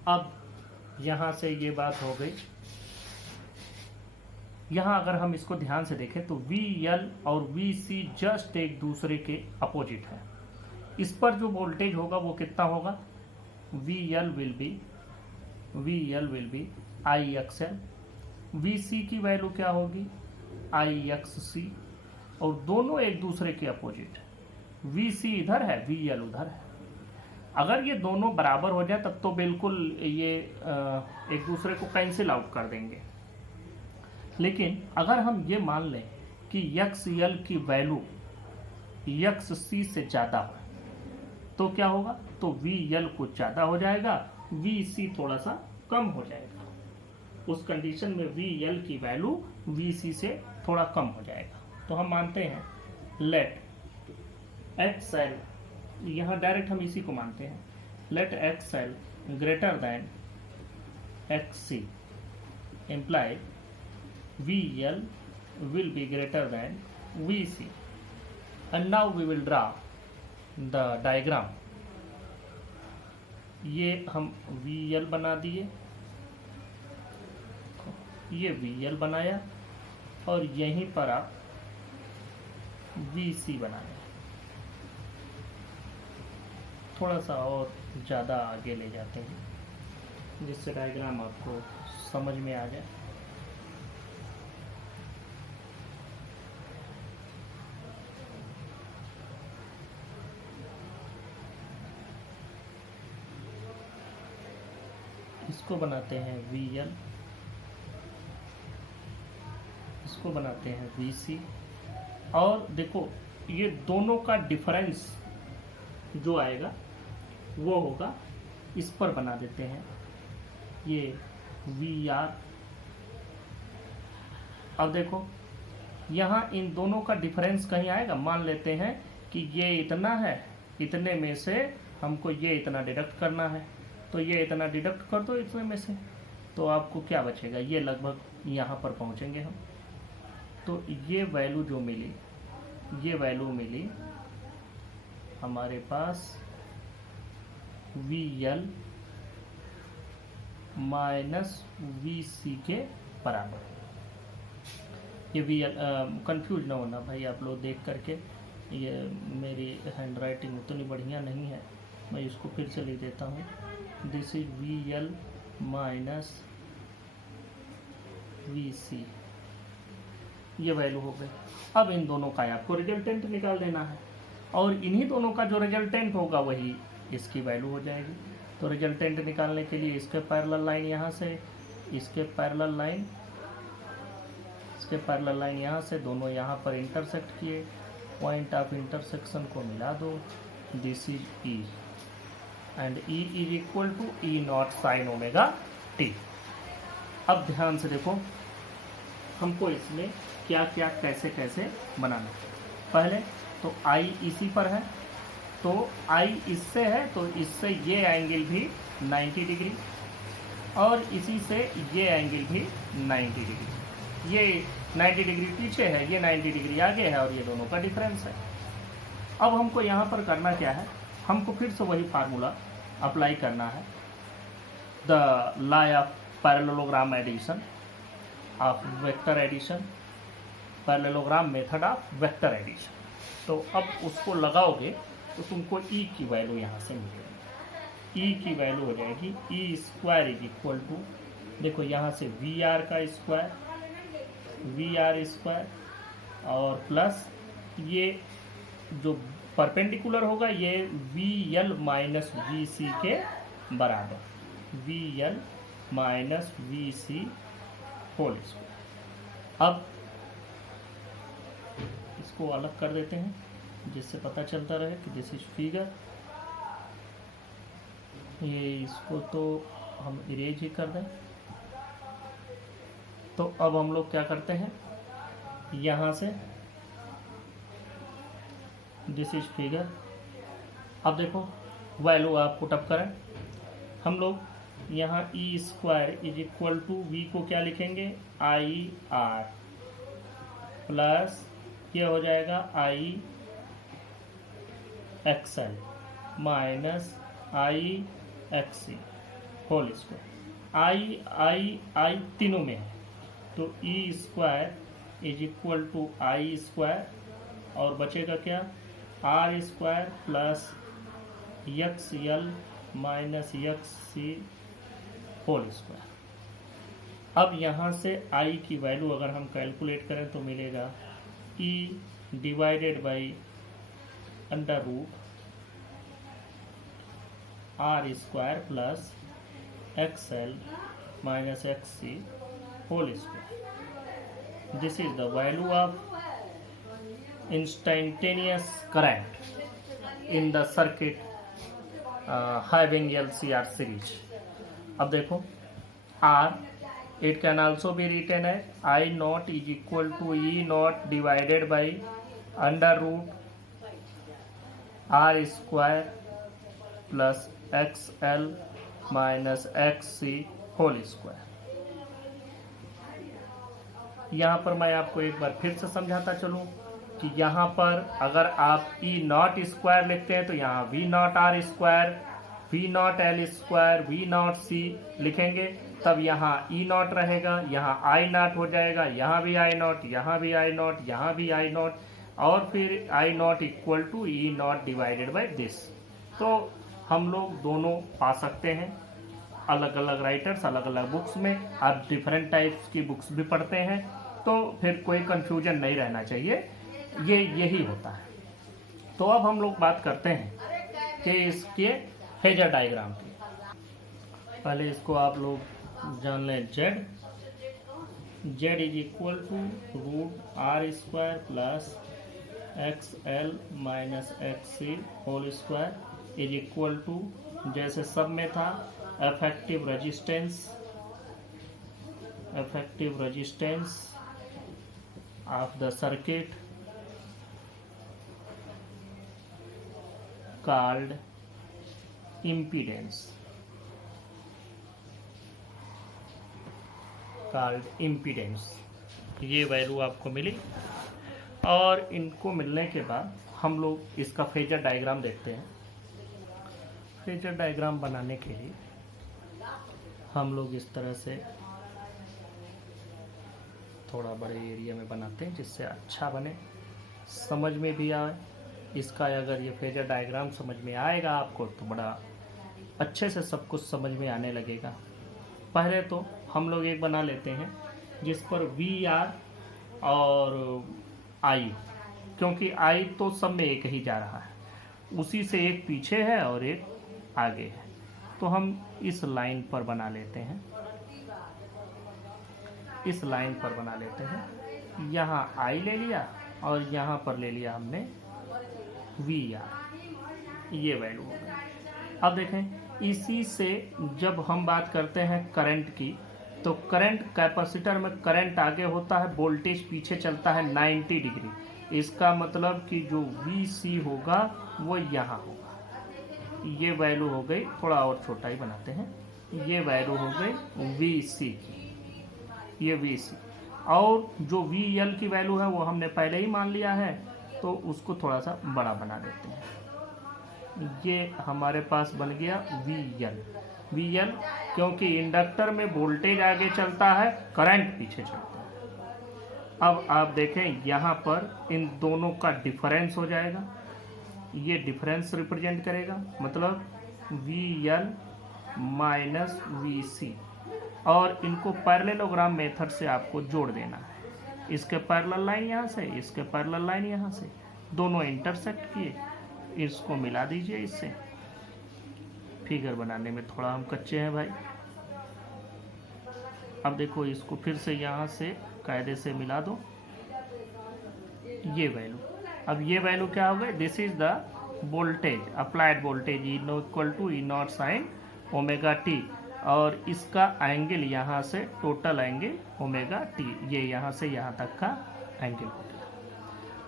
अब यहाँ से ये बात हो गई। यहाँ अगर हम इसको ध्यान से देखें तो VL और VC जस्ट एक दूसरे के अपोजिट है। इस पर जो वोल्टेज होगा वो कितना होगा, VL will be IXL, VC की वैल्यू क्या होगी IXC, और दोनों एक दूसरे के अपोजिट, VC इधर है VL उधर है। अगर ये दोनों बराबर हो जाए तब तो बिल्कुल ये एक दूसरे को कैंसिल आउट कर देंगे, लेकिन अगर हम ये मान लें कि XL की वैल्यू XC से ज़्यादा हो तो क्या होगा, तो VL कुछ ज़्यादा हो जाएगा, VC थोड़ा सा कम हो जाएगा। उस कंडीशन में VL की वैल्यू VC से थोड़ा कम हो जाएगा। तो हम मानते हैं लेट XL, यहाँ डायरेक्ट हम इसी को मानते हैं, let XL greater than XC imply VL will be greater than VC, and now we will draw the diagram। ये हम VL बना दिए, ये VL बनाया, और यहीं पर आप VC बनाए, थोड़ा सा और ज़्यादा आगे ले जाते हैं जिससे डायग्राम आपको समझ में आ जाए। इसको बनाते हैं VL, इसको बनाते हैं VC, और देखो ये दोनों का डिफरेंस जो आएगा वो होगा, इस पर बना देते हैं ये VR। अब देखो यहाँ इन दोनों का डिफरेंस कहीं आएगा, मान लेते हैं कि ये इतना है इतने में से हमको ये इतना डिडक्ट करना है, तो ये इतना डिडक्ट कर दो इतने में से, तो आपको क्या बचेगा, ये लगभग यहाँ पर पहुँचेंगे हम। तो ये वैल्यू जो मिली, ये वैल्यू मिली हमारे पास VL माइनस VC के बराबर। ये VL कंफ्यूज ना होना भाई आप लोग देख करके, ये मेरी हैंड राइटिंग उतनी बढ़िया नहीं है, मैं इसको फिर से लिख देता हूँ। This is VL minus VC, ये वैल्यू हो गई। अब इन दोनों का आपको रिजल्टेंट निकाल देना है, और इन्हीं दोनों का जो रिजल्टेंट होगा वही इसकी वैल्यू हो जाएगी। तो रिजल्टेंट निकालने के लिए इसके पैरेलल लाइन यहाँ से, इसके पैरेलल लाइन, इसके पैरेलल लाइन यहाँ से, दोनों यहाँ पर इंटरसेक्ट किए, पॉइंट ऑफ इंटरसेक्शन को मिला दो। This is E and E is equal to E naught sine omega t. अब ध्यान से देखो हमको इसमें क्या क्या कैसे कैसे बनाना। पहले तो I इसी पर है, तो I इससे है, तो इससे ये एंगल भी 90 डिग्री, और इसी से ये एंगल भी 90 डिग्री। ये 90 डिग्री पीछे है, ये 90 डिग्री आगे है, और ये दोनों का डिफरेंस है। अब हमको यहाँ पर करना क्या है, हमको फिर से वही फार्मूला अप्लाई करना है, the law of parallelogram addition of vector addition, parallelogram method of vector addition. तो अब उसको लगाओगे तो तुमको E की वैल्यू यहाँ से मिलेगी। E की वैल्यू हो जाएगी E square is equal to, देखो यहाँ से VR का स्क्वायर, VR स्क्वायर, और प्लस ये जो परपेंडिकुलर होगा ये VL माइनस VC के बराबर, VL minus VC whole square. अब इसको अलग कर देते हैं जिससे पता चलता रहे कि दिस इज फिगर। ये इसको तो हम इरेज ही कर दें। तो अब हम लोग क्या करते हैं, यहाँ से दिस इज फिगर। अब देखो वैल्यू आप पुटअप करें, हम लोग यहाँ E square is equal to V को क्या लिखेंगे, IR प्लस ये हो जाएगा IXL minus IXC whole square. I तीनों में है, तो E square is equal to I square, और बचेगा क्या, R square plus XL minus XC whole square. अब यहाँ से I की वैल्यू अगर हम कैलकुलेट करें तो मिलेगा E divided by under root R square plus XL minus XC whole square. This is the value of instantaneous current in the circuit having LCR series. अब देखो R, it can also be written as I naught is equal to E naught divided by under root R square plus XL minus XC whole square। यहाँ पर मैं आपको एक बार फिर से समझाता चलूँ कि यहाँ पर अगर आप E नॉट स्क्वायर लिखते हैं तो यहाँ V naught R square, V not L square, V naught C लिखेंगे, तब यहाँ E नॉट रहेगा, यहाँ I नॉट हो जाएगा, यहाँ भी I नॉट, यहाँ भी I नॉट, यहाँ भी I नॉट, और फिर I naught equal to E naught divided by this. तो हम लोग दोनों पा सकते हैं, अलग अलग राइटर्स अलग अलग बुक्स में, आप डिफरेंट टाइप्स की बुक्स भी पढ़ते हैं, तो फिर कोई कंफ्यूजन नहीं रहना चाहिए, ये यही होता है। तो अब हम लोग बात करते हैं कि इसके फेजर डायग्राम की। पहले इसको आप लोग जान लें, Z is equal to root R square plus XL minus XC whole square is equal to, जैसे सब में था, effective resistance of the circuit called impedance, ये वैल्यू आपको मिली। और इनको मिलने के बाद हम लोग इसका फेजर डायग्राम देखते हैं। फेजर डायग्राम बनाने के लिए हम लोग इस तरह से थोड़ा बड़े एरिया में बनाते हैं जिससे अच्छा बने, समझ में भी आए। इसका अगर ये फेजर डायग्राम समझ में आएगा आपको तो बड़ा अच्छे से सब कुछ समझ में आने लगेगा। पहले तो हम लोग एक बना लेते हैं जिस पर वी आर और आई, क्योंकि आई तो सब में एक ही जा रहा है, उसी से एक पीछे है और एक आगे है, तो हम इस लाइन पर बना लेते हैं। इस लाइन पर बना लेते हैं, यहाँ आई ले लिया और यहाँ पर ले लिया हमने वी आर, ये वैल्यू हो गई। अब देखें इसी से जब हम बात करते हैं करंट की, तो करंट कैपेसिटर में करंट आगे होता है, वोल्टेज पीछे चलता है 90 डिग्री। इसका मतलब कि जो वी सी होगा वो यहाँ होगा। ये वैल्यू हो गई, थोड़ा और छोटा ही बनाते हैं, ये वैल्यू हो गई वी सी की, ये वी सी। और जो वी एल की वैल्यू है वो हमने पहले ही मान लिया है, तो उसको थोड़ा सा बड़ा बना देते हैं। ये हमारे पास बन गया वी एल। वी एल क्योंकि इंडक्टर में वोल्टेज आगे चलता है, करंट पीछे चलता है। अब आप देखें यहाँ पर इन दोनों का डिफरेंस हो जाएगा, ये डिफरेंस रिप्रेजेंट करेगा, मतलब वी एल माइनस वी सी। और इनको पैरेललोग्राम मेथड से आपको जोड़ देना है। इसके पैरेलल लाइन यहाँ से, इसके पैरेलल लाइन यहाँ से, दोनों इंटरसेक्ट किए, इसको मिला दीजिए इससे। फिगर बनाने में थोड़ा हम कच्चे हैं भाई। अब देखो इसको फिर से यहाँ से कायदे से मिला दो, ये वैल्यू। अब ये वैल्यू क्या हो गई, this is the voltage, applied voltage E naught equal to E naught sine omega T, और इसका एंगल यहाँ से टोटल एंगल ओमेगा टी, ये यहाँ से यहाँ तक का एंगल हो गया।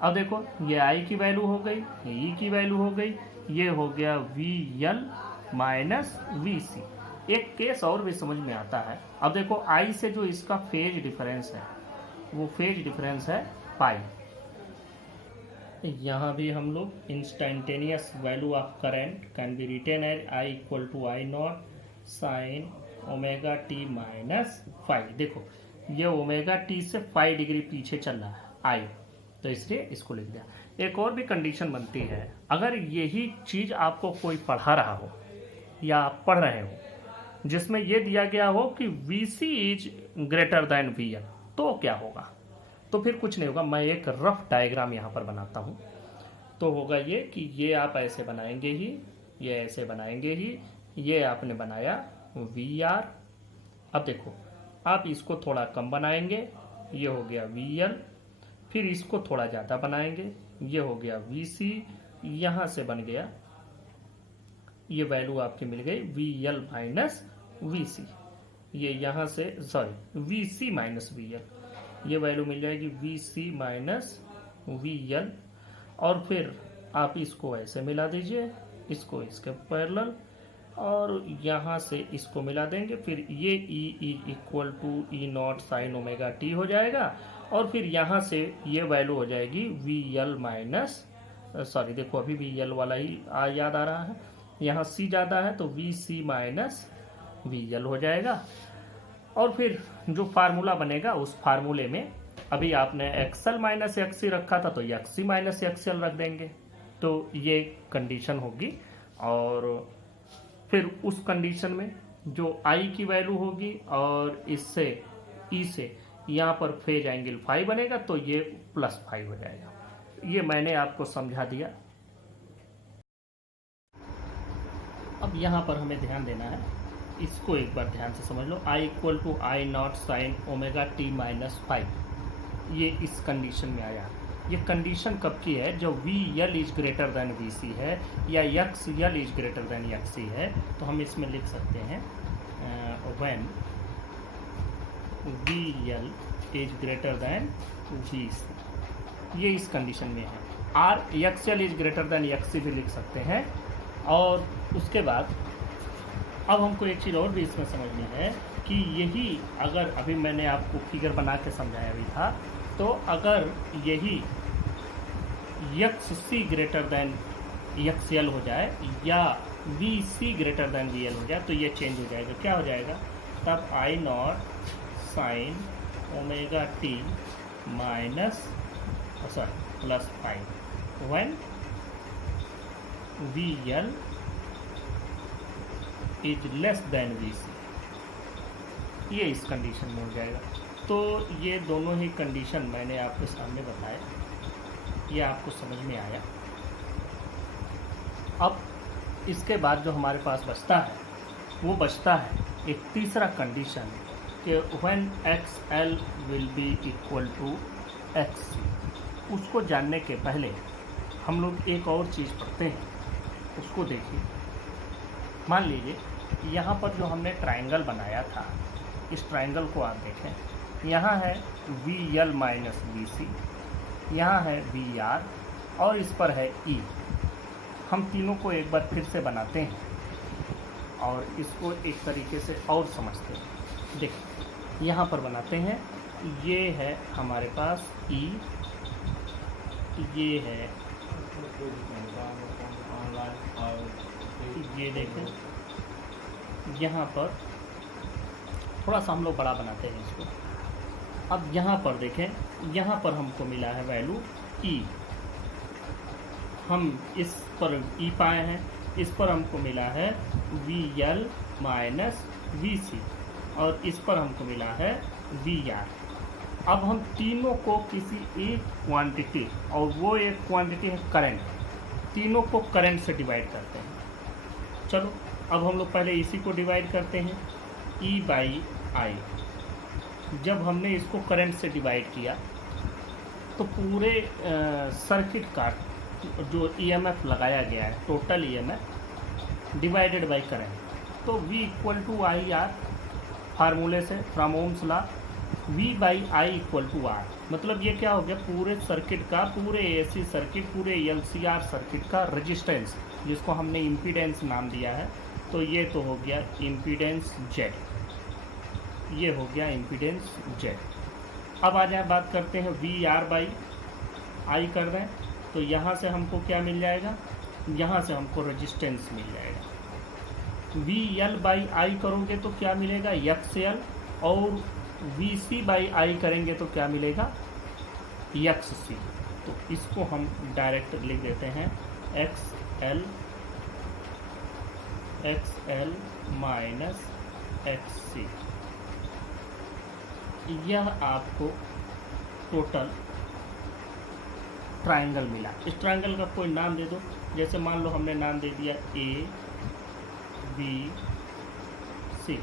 अब देखो ये आई की वैल्यू हो गई, ये ई की वैल्यू हो गई, ये हो गया वी एल माइनस वी सी। एक केस और भी समझ में आता है। अब देखो आई से जो इसका फेज डिफरेंस है वो फेज डिफरेंस है पाई। यहाँ भी हम लोग instantaneous value of current can be written as I equal to I naught sine omega T minus five. देखो ये ओमेगा टी से 5 डिग्री पीछे चल रहा है आई, तो इसलिए इसको लिख दिया। एक और भी कंडीशन बनती है, अगर यही चीज आपको कोई पढ़ा रहा हो या आप पढ़ रहे हो जिसमें ये दिया गया हो कि V C is greater than V L, तो क्या होगा? तो फिर कुछ नहीं होगा, मैं एक रफ डायग्राम यहाँ पर बनाता हूँ। तो होगा ये कि ये आप ऐसे बनाएंगे ही, ये ऐसे बनाएंगे ही, ये आपने बनाया वी आर। अब देखो आप इसको थोड़ा कम बनाएंगे, ये हो गया वी एल, फिर इसको थोड़ा ज़्यादा बनाएंगे, ये हो गया वी सी, यहाँ से बन गया, ये वैल्यू आपकी मिल गई V L minus V C, ये यहाँ से sorry V C minus V L, ये वैल्यू मिल जाएगी V C minus V L. और फिर आप इसको ऐसे मिला दीजिए, इसको इसके पैरेलल, और यहाँ से इसको मिला देंगे, फिर ये E equal to E naught sine omega t हो जाएगा। और फिर यहाँ से ये वैल्यू हो जाएगी वी एल माइनस सॉरी देखो अभी वी एल वाला ही याद आ रहा है, यहाँ सी ज़्यादा है तो V C minus V L हो जाएगा। और फिर जो फार्मूला बनेगा उस फार्मूले में अभी आपने एक्सएल माइनस एक्सी रखा था तो एक्सी माइनस एक्सएल रख देंगे, तो ये कंडीशन होगी। और फिर उस कंडीशन में जो आई की वैल्यू होगी और इससे ई से यहाँ पर फेज एंगल 5 बनेगा, तो ये +5 हो जाएगा। ये मैंने आपको समझा दिया। अब यहाँ पर हमें ध्यान देना है, इसको एक बार ध्यान से समझ लो। I equal to I naught sine omega T minus 5, ये इस कंडीशन में आया। ये कंडीशन कब की है? जब V L is greater than V C है या X L is greater than X C है, तो हम इसमें लिख सकते हैं when V L is greater than V C, ये इस कंडीशन में है। Or X L is greater than X C भी लिख सकते हैं। और उसके बाद अब हमको एक चीज़ और भी इसमें समझनी है कि यही अगर अभी मैंने आपको फिगर बना के समझाया भी था, तो अगर यही X C greater than X L हो जाए या V C greater than V L हो जाए तो ये चेंज हो जाएगा। क्या हो जाएगा? तब I naught sine omega T minus plus five when V L is less than V C, ये इस कंडीशन में हो जाएगा। तो ये दोनों ही कंडीशन मैंने आपके सामने बताए, ये आपको समझ में आया। अब इसके बाद जो हमारे पास बचता है वो बचता है एक तीसरा कंडीशन कि when X L will be equal to X C. उसको जानने के पहले हम लोग एक और चीज़ पढ़ते हैं, उसको देखिए। मान लीजिए यहाँ पर जो हमने ट्रायंगल बनाया था, इस ट्रायंगल को आप देखें, यहाँ है वी एल माइनस वी सी, यहाँ है वी आर और इस पर है ई। हम तीनों को एक बार फिर से बनाते हैं और इसको एक तरीके से और समझते हैं। देखिए यहाँ पर बनाते हैं, ये है हमारे पास ई, ये है, ये देखें यहाँ पर थोड़ा सा हम लोग बड़ा बनाते हैं इसको। अब यहाँ पर देखें, यहाँ पर हमको मिला है वैल्यू ई, हम इस पर ई पाए हैं, इस पर हमको मिला है वी एल माइनस वी सी और इस पर हमको मिला है वी आर। अब हम तीनों को किसी एक क्वांटिटी, और वो एक क्वांटिटी है करंट, तीनों को करंट से डिवाइड करते हैं। चलो अब हम लोग पहले इसी को डिवाइड करते हैं, ई बाई आई। जब हमने इसको करंट से डिवाइड किया तो पूरे सर्किट का जो ईएमएफ लगाया गया है, total EMF divided by current, तो V equal to I R, फार्मूले से from Ohm's law V by I equal to R. मतलब ये क्या हो गया, पूरे सर्किट का, पूरे एसी सर्किट, पूरे LCR सर्किट का रेजिस्टेंस, जिसको हमने इम्पीडेंस नाम दिया है, तो ये तो हो गया इम्पीडेंस Z, ये हो गया इम्पीडेंस Z। अब आ जाए बात करते हैं वी आर बाई आई कर दें, तो यहाँ से हमको क्या मिल जाएगा, यहाँ से हमको रेजिस्टेंस मिल जाएगा। वी एल बाई आई करोगे तो क्या मिलेगा, एक्स एल, और वी सी बाई आई करेंगे तो क्या मिलेगा, एक्स सी। तो इसको हम डायरेक्ट लिख देते हैं एक्स एल माइनस एक्स सी। यह आपको टोटल ट्रायंगल मिला। इस ट्रायंगल का कोई नाम दे दो, जैसे मान लो हमने नाम दे दिया ए बी सी।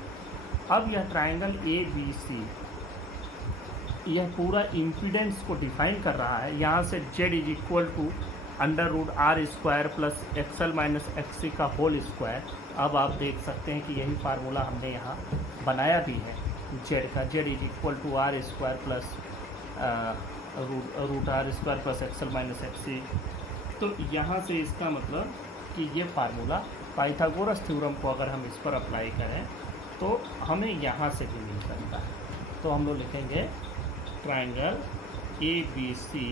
अब यह ट्रायंगल ए बी सी यह पूरा इम्पीडेंस को डिफाइन कर रहा है। यहाँ से Z is equal to under root R square plus XL minus X C का होल स्क्वायर। अब आप देख सकते हैं कि यही फार्मूला हमने यहाँ बनाया भी है जेड का, Z is equal to R square plus root R square plus XL minus X C. तो यहाँ से इसका मतलब कि ये फार्मूला पाइथागोरस थ्योरम को अगर हम इस पर अप्लाई करें तो हमें यहाँ से भी मिल सकता है। तो हम लोग लिखेंगे triangle A B C,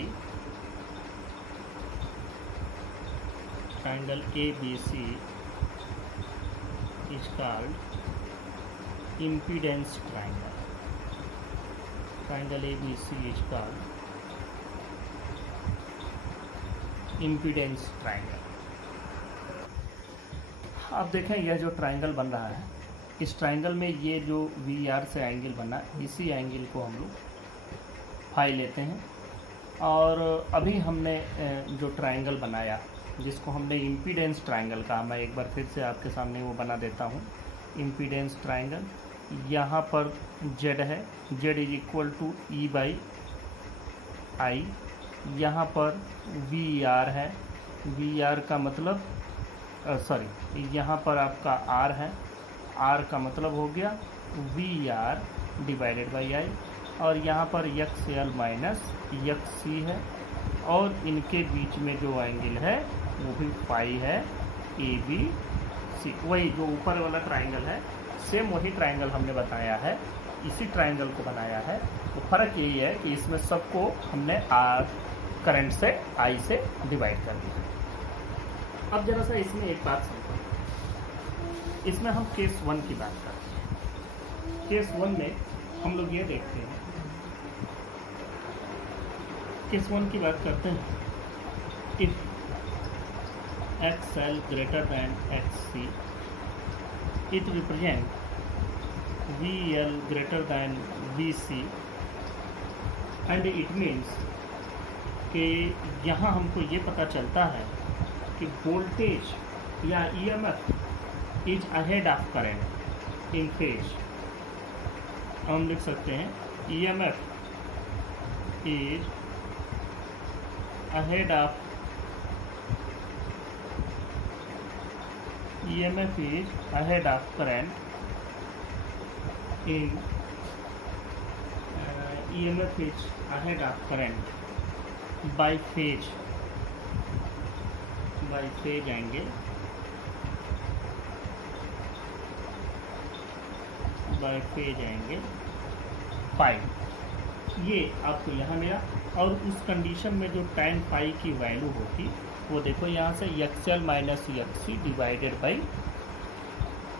triangle A B C is called impedance triangle. Triangle A B C is called impedance triangle. अब देखें यह जो ट्रायंगल बन रहा है, इस ट्रायंगल में ये जो वी आर से एंगल बना, इसी एंगल को हम लोग फाई लेते हैं। और अभी हमने जो ट्रायंगल बनाया जिसको हमने इम्पीडेंस ट्रायंगल कहा, मैं एक बार फिर से आपके सामने वो बना देता हूँ। इम्पीडेंस ट्रायंगल, यहाँ पर जेड है, Z is equal to E by I. यहाँ पर वी आर है, वी आर का मतलब यहाँ पर आपका आर है, आर का मतलब हो गया V R divided by I. और यहाँ पर X L minus X C है और इनके बीच में जो एंगल है वो भी फाई है, ABC। वही जो ऊपर वाला ट्राइंगल है, सेम वही ट्राइंगल हमने बताया है, इसी ट्राइंगल को बनाया है। तो फर्क यही है कि इसमें सबको हमने करंट से I से डिवाइड कर दिया। अब जरा सा इसमें एक बात समझो, इसमें हम केस 1 की बात करते हैं। केस 1 में हम लोग ये देखते हैं, केस 1 की बात करते हैं, if XL greater than XC, it represent VL greater than VC, and it means कि यहाँ हमको ये पता चलता है कि वोल्टेज या EMF is ahead of current in phase. हम लिख सकते हैं EMF is ahead of EMF is ahead of current in EMF is ahead of current by phase angle, by phase angle phi। ये आपको यहाँ मिला। और उस कंडीशन में जो tan phi की वैल्यू होगी वो देखो यहाँ से XL minus XC divided by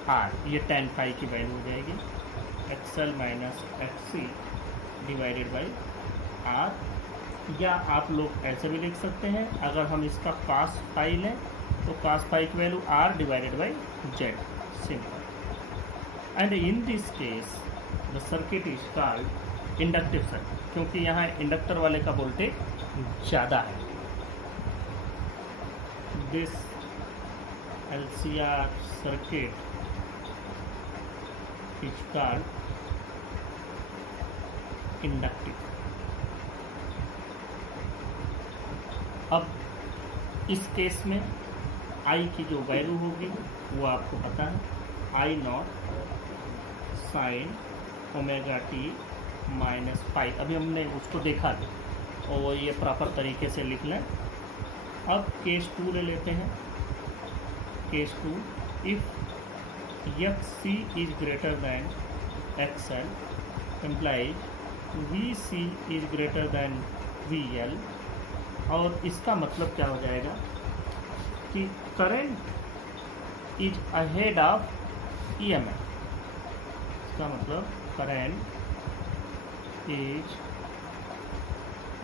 R, ये tan phi की वैल्यू हो जाएगी XL minus XC divided by R। या आप लोग ऐसे भी लिख सकते हैं, अगर हम इसका cos phi लें तो cos phi की value R divided by Z, simple. And in this case the circuit is called inductive circuit, क्योंकि यहाँ इंडक्टर वाले का वोल्टेज ज़्यादा है। This LCR circuit is called inductive। अब इस केस में I की जो वैल्यू होगी वो आपको पता है, I0 sine omega T minus पाई। अभी हमने उसको देखा था और ये प्रॉपर तरीके से लिख लें। अब केस 2 ले लेते हैं। Case 2, if XC is greater than XL implies VC is greater than VL। और इसका मतलब क्या हो जाएगा कि current is ahead of EMF। इसका मतलब current is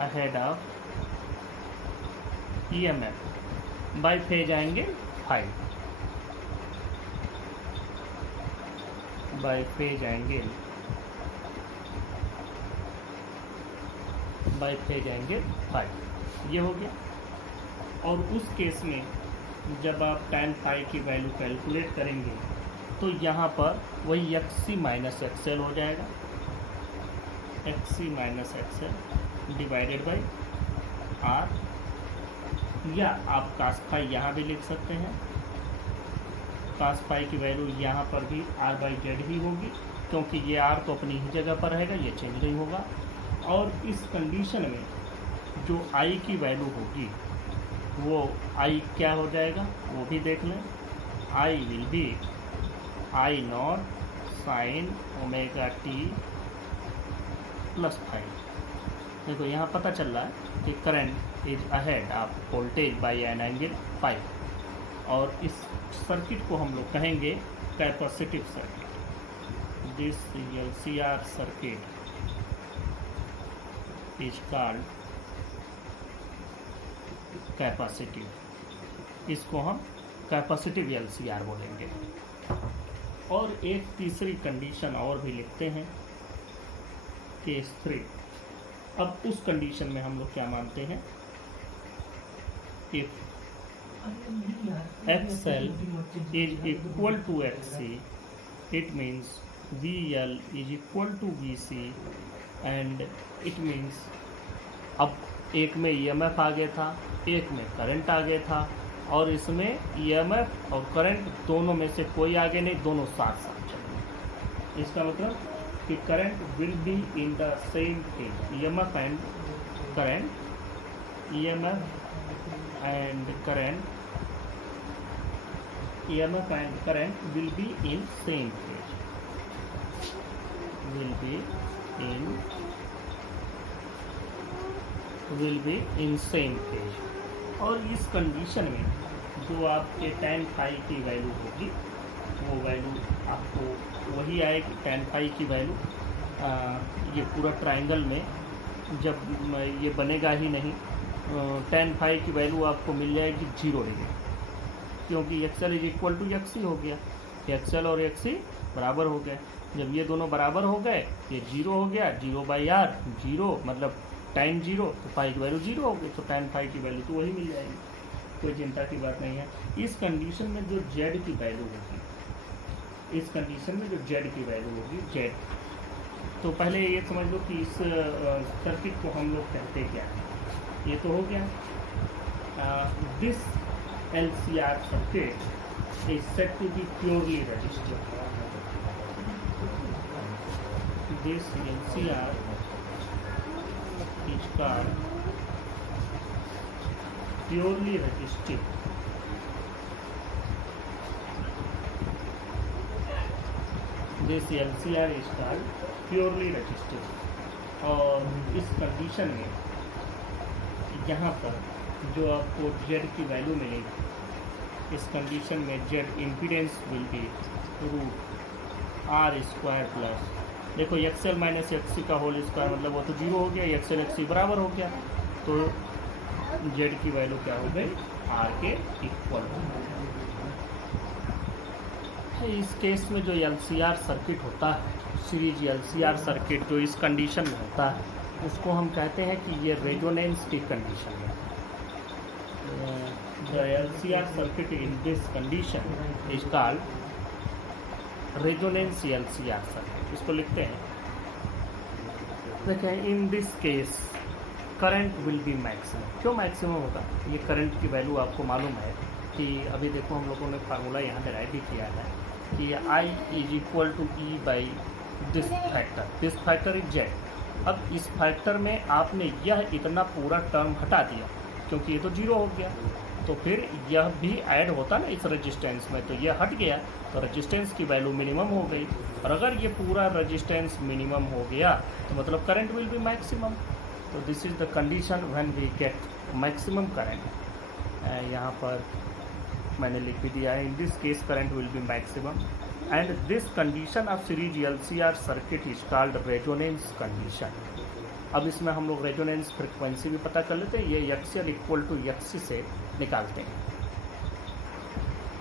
ahead of EMF by phase angle phi, by phase angle phi, ये हो गया। और उस केस में जब आप tan फाई की वैल्यू कैलकुलेट करेंगे तो यहाँ पर वही XC माइनस XL हो जाएगा, XC minus XL divided by R। या आप cos फाई यहाँ भी लिख सकते हैं, cos फाई की वैल्यू यहाँ पर भी R बाई जेड ही होगी, क्योंकि ये R तो अपनी ही जगह पर रहेगा, ये चेंज नहीं होगा। और इस कंडीशन में जो I की वैल्यू होगी वो I क्या हो जाएगा वो भी देख लें। I will be I0 sine omega T plus phi. देखो यहाँ पता चल रहा है कि current is ahead of voltage by an angle phi. और इस सर्किट को हम लोग कहेंगे capacitive circuit. This LCR circuit is called capacitive. इसको हम कैपेसिटिव LCR बोलेंगे। और एक तीसरी कंडीशन और भी लिखते हैं, केस 3। अब उस कंडीशन में हम लोग क्या मानते हैं, if XL is equal to XC, it means VL is equal to VC, and it means अब एक में EMF आगे था, एक में करंट आगे था, और इसमें EMF और करंट दोनों में से कोई आगे नहीं, दोनों साथ साथ चलेंगे। इसका मतलब कि current will be in the same phase, EMF and current EMF and current will be in same phase, will be in same phase। और इस कंडीशन में जो आपके tan phi की वैल्यू होगी वो वैल्यू आपको वही आएगी। tan phi की वैल्यू ये पूरा ट्रायंगल में जब ये बनेगा ही नहीं, tan phi की वैल्यू आपको मिल जाएगी 0 डिग्री, क्योंकि XL is equal to XC हो गया। XL और XC बराबर हो गए। जब ये दोनों बराबर हो गए ये 0 हो गया, 0/r 0 मतलब tan 0, तो phi की वैल्यू 0 हो गई, तो tan phi की वैल्यू तो वही मिल जाएगी, कोई चिंता की बात नहीं है। इस कंडीशन में जो Z की वैल्यू होगी, इस कंडीशन में जो Z की वैल्यू होगी Z, तो पहले ये समझ लो कि इस सर्किट को हम लोग कहते क्या हैं। ये तो हो गया। This LCR circuit is said to be purely resistive. This LCR is called purely resistive. This LCR is called purely resistive। और इस कंडीशन में यहाँ पर जो आपको Z की वैल्यू मिलेगी, इस कंडीशन में Z impedance will be √R² plus, देखो XL माइनस XC का होल स्क्वायर मतलब वो तो 0 हो गया, XL XC बराबर हो गया, तो Z की वैल्यू क्या हो गई, R के इक्वल हो गई। इस केस में जो LCR सर्किट होता है, सीरीज LCR सर्किट जो इस कंडीशन में होता है, उसको हम कहते हैं कि ये रेजोनेंस की कंडीशन है। The LCR circuit in this condition is called resonance LCR circuit। इसको लिखते हैं, देखें, in this case current will be maximum। क्यों मैक्सिमम होगा? ये करंट की वैल्यू आपको मालूम है कि अभी देखो हम लोगों ने फार्मूला यहाँ डिराइव भी किया है कि I is equal to E by this factor is Z। अब इस फैक्टर में आपने यह इतना पूरा टर्म हटा दिया, क्योंकि ये तो 0 हो गया, तो फिर यह भी ऐड होता ना इस रेजिस्टेंस में, तो यह हट गया, तो रेजिस्टेंस की वैल्यू मिनिमम हो गई। और अगर ये पूरा रेजिस्टेंस मिनिमम हो गया तो मतलब करंट विल बी मैक्सिमम। तो this is the condition when we get maximum current. यहाँ पर मैंने लिख भी दिया है, in this case current will be maximum and this condition of series LCR circuit is called resonance condition. अब इसमें हम लोग रेजोनेंस फ्रिक्वेंसी भी पता कर लेते हैं, ये XL इक्वल टू XC से निकालते हैं।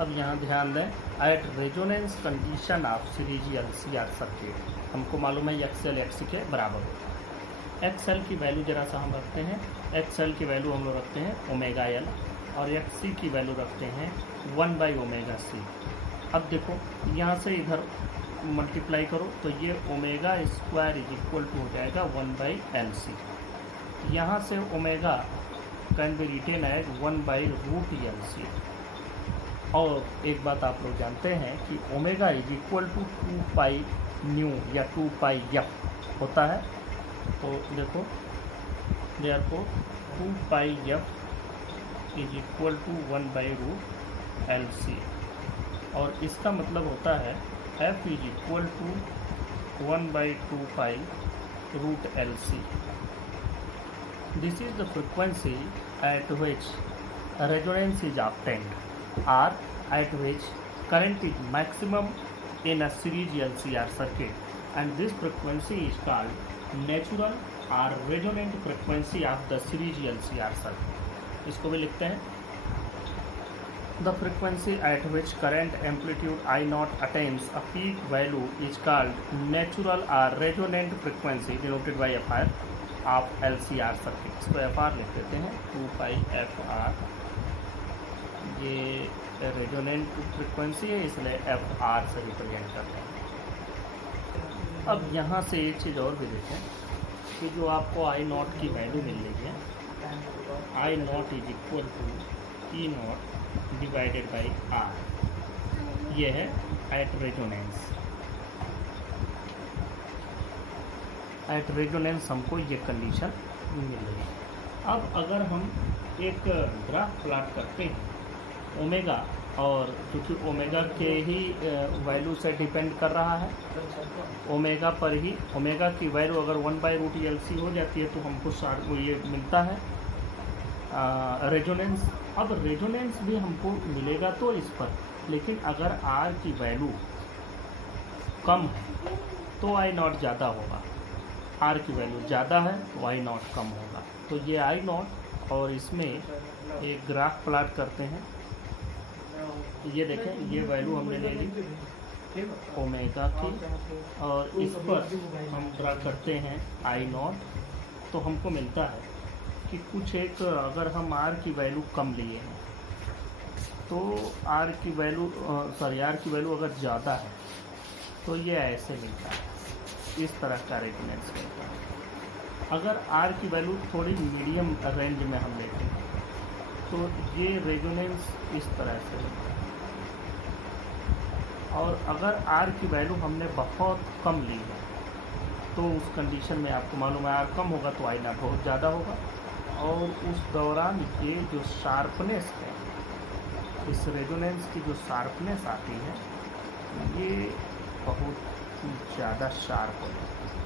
अब यहाँ ध्यान दें, at resonance condition of series LCR circuit हमको मालूम है XL XC के बराबर होगा। XL की वैल्यू जरा सा हम रखते हैं, XL की वैल्यू हम लोग रखते हैं ω/L और XC की वैल्यू रखते हैं 1/ωc। अब देखो यहाँ से इधर मल्टीप्लाई करो तो ये ω² इज इक्वल टू हो जाएगा 1/LC। यहाँ से omega can be written as 1/√LC। और एक बात आप लोग जानते हैं कि ओमेगा इज इक्वल टू 2πν या 2πf होता है। तो देखो therefore 2πf is equal to 1/√LC और इसका मतलब होता है f is equal to 1/2π√LC। This is the frequency at which resonance is obtained or at which current is maximum in a series LCR circuit, and this frequency is called natural or resonant frequency of the series LCR circuit। इसको भी लिखते हैं, the frequency at which current amplitude I0 attains a peak value is called natural or resonant frequency denoted by FR of LCR circuit। इसको FR लिख देते हैं 2πfr। ये resonant frequency है इसलिए FR से रिप्रेजेंट करते हैं। अब यहाँ से एक चीज़ और भी देखें कि जो आपको I0 की वैल्यू मिल रही है, I0 is equal to E0 divided by R। ये है एट रेजोनेंस। एट रेजोनेंस हमको ये कंडीशन मिल रही है। अब अगर हम एक ग्राफ प्लॉट करते हैं ओमेगा, और क्योंकि ओमेगा के ही वैल्यू से डिपेंड कर रहा है, ओमेगा पर ही, ओमेगा की वैल्यू अगर 1/√LC हो जाती है तो हमको ये मिलता है रेजोनेंस। अब रेजोनेंस भी हमको मिलेगा तो इस पर, लेकिन अगर आर की वैल्यू कम है तो आई नॉट ज़्यादा होगा, आर की वैल्यू ज़्यादा है तो आई नॉट कम होगा। तो ये आई नॉट, और इसमें एक ग्राफ प्लॉट करते हैं। ये देखें, ये वैल्यू हमने ले ली ओमेगा की, और इस पर हम ड्रा करते हैं आई नॉट, तो हमको मिलता है कि कुछ एक, अगर हम आर की वैल्यू कम लिए हैं तो आर की वैल्यू आर की वैल्यू अगर ज़्यादा है तो ये ऐसे मिलता है, इस तरह का रेजोनेंस मिलता है। अगर आर की वैल्यू थोड़ी मीडियम रेंज में हम लेते हैं तो ये रेजोनेंस इस तरह से मिलता है। और अगर आर की वैल्यू हमने बहुत कम ली है तो उस कंडीशन में आपको मालूम है आर कम होगा तो आई नॉट बहुत ज़्यादा होगा, और उस दौरान ये जो शार्पनेस है, इस रेजोनेंस की जो शार्पनेस आती है ये बहुत ज़्यादा शार्प हो जाती है।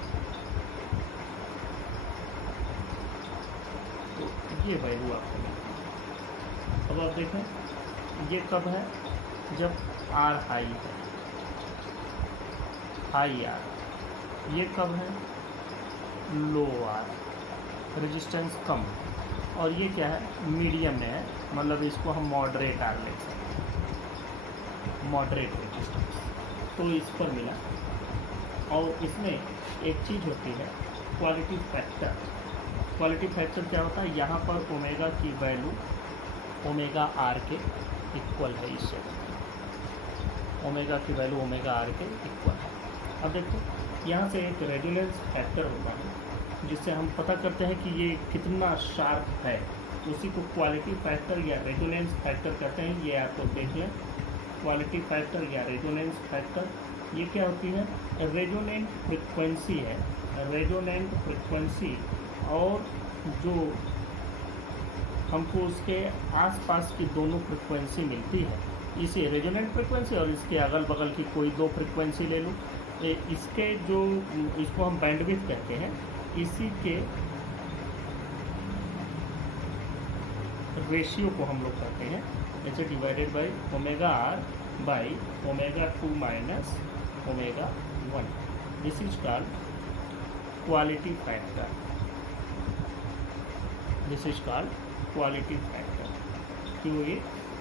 तो ये वैल्यू आपको मिलती है। अब आप देखें ये कब है, जब आर हाई है, हाई आर। ये कब है, लो आर, रेजिस्टेंस कम। और ये क्या है, मीडियम में है, मतलब इसको हम मॉडरेट आर ले सकते हैं, मॉडरेट रेजिस्टेंस। तो इस पर मिला। और इसमें एक चीज़ होती है क्वालिटी फैक्टर। क्वालिटी फैक्टर क्या होता है, यहाँ पर ओमेगा की वैल्यू ओमेगा आर के इक्वल है, इससे ओमेगा की वैल्यू ओमेगा आर के इक्वल है। अब देखो यहाँ से एक रेजोनेंस फैक्टर होता है जिससे हम पता करते हैं कि ये कितना शार्प है, उसी को क्वालिटी फैक्टर या रेजोनेंस फैक्टर कहते हैं। ये आप लोग देख लें, क्वालिटी फैक्टर या रेजोनेंस फैक्टर, ये क्या होती है, रेजोनेंट फ्रिक्वेंसी है, रेजोनेंट फ्रिक्वेंसी, और जो हमको उसके आसपास की दोनों फ्रिक्वेंसी मिलती है, इसे रेजोनेंट फ्रिक्वेंसी और इसके अगल बगल की कोई दो फ्रिक्वेंसी ले लूँ, इसके जो, इसको हम बैंडविड्थ कहते हैं, इसी के रेशियो को हम लोग करते हैं, जैसे divided by omega R by omega 2 minus omega 1। This is called quality factor, this is called quality factor. क्यों ये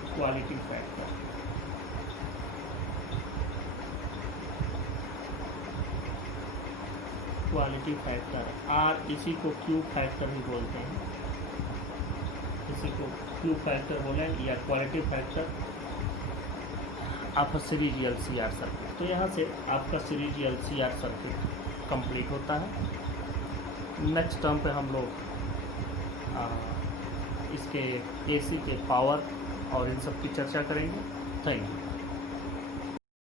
quality factor, quality factor R, इसी को क्यू फैक्टर भी बोलते हैं, इसी को क्यू फैक्टर बोले या क्वालिटी फैक्टर आपका सीरीज LCR सर्किट। तो यहाँ से आपका सीरीज LCR सर्किट कंप्लीट होता है। नेक्स्ट टर्म पे हम लोग इसके AC के पावर और इन सब की चर्चा करेंगे। Thank you.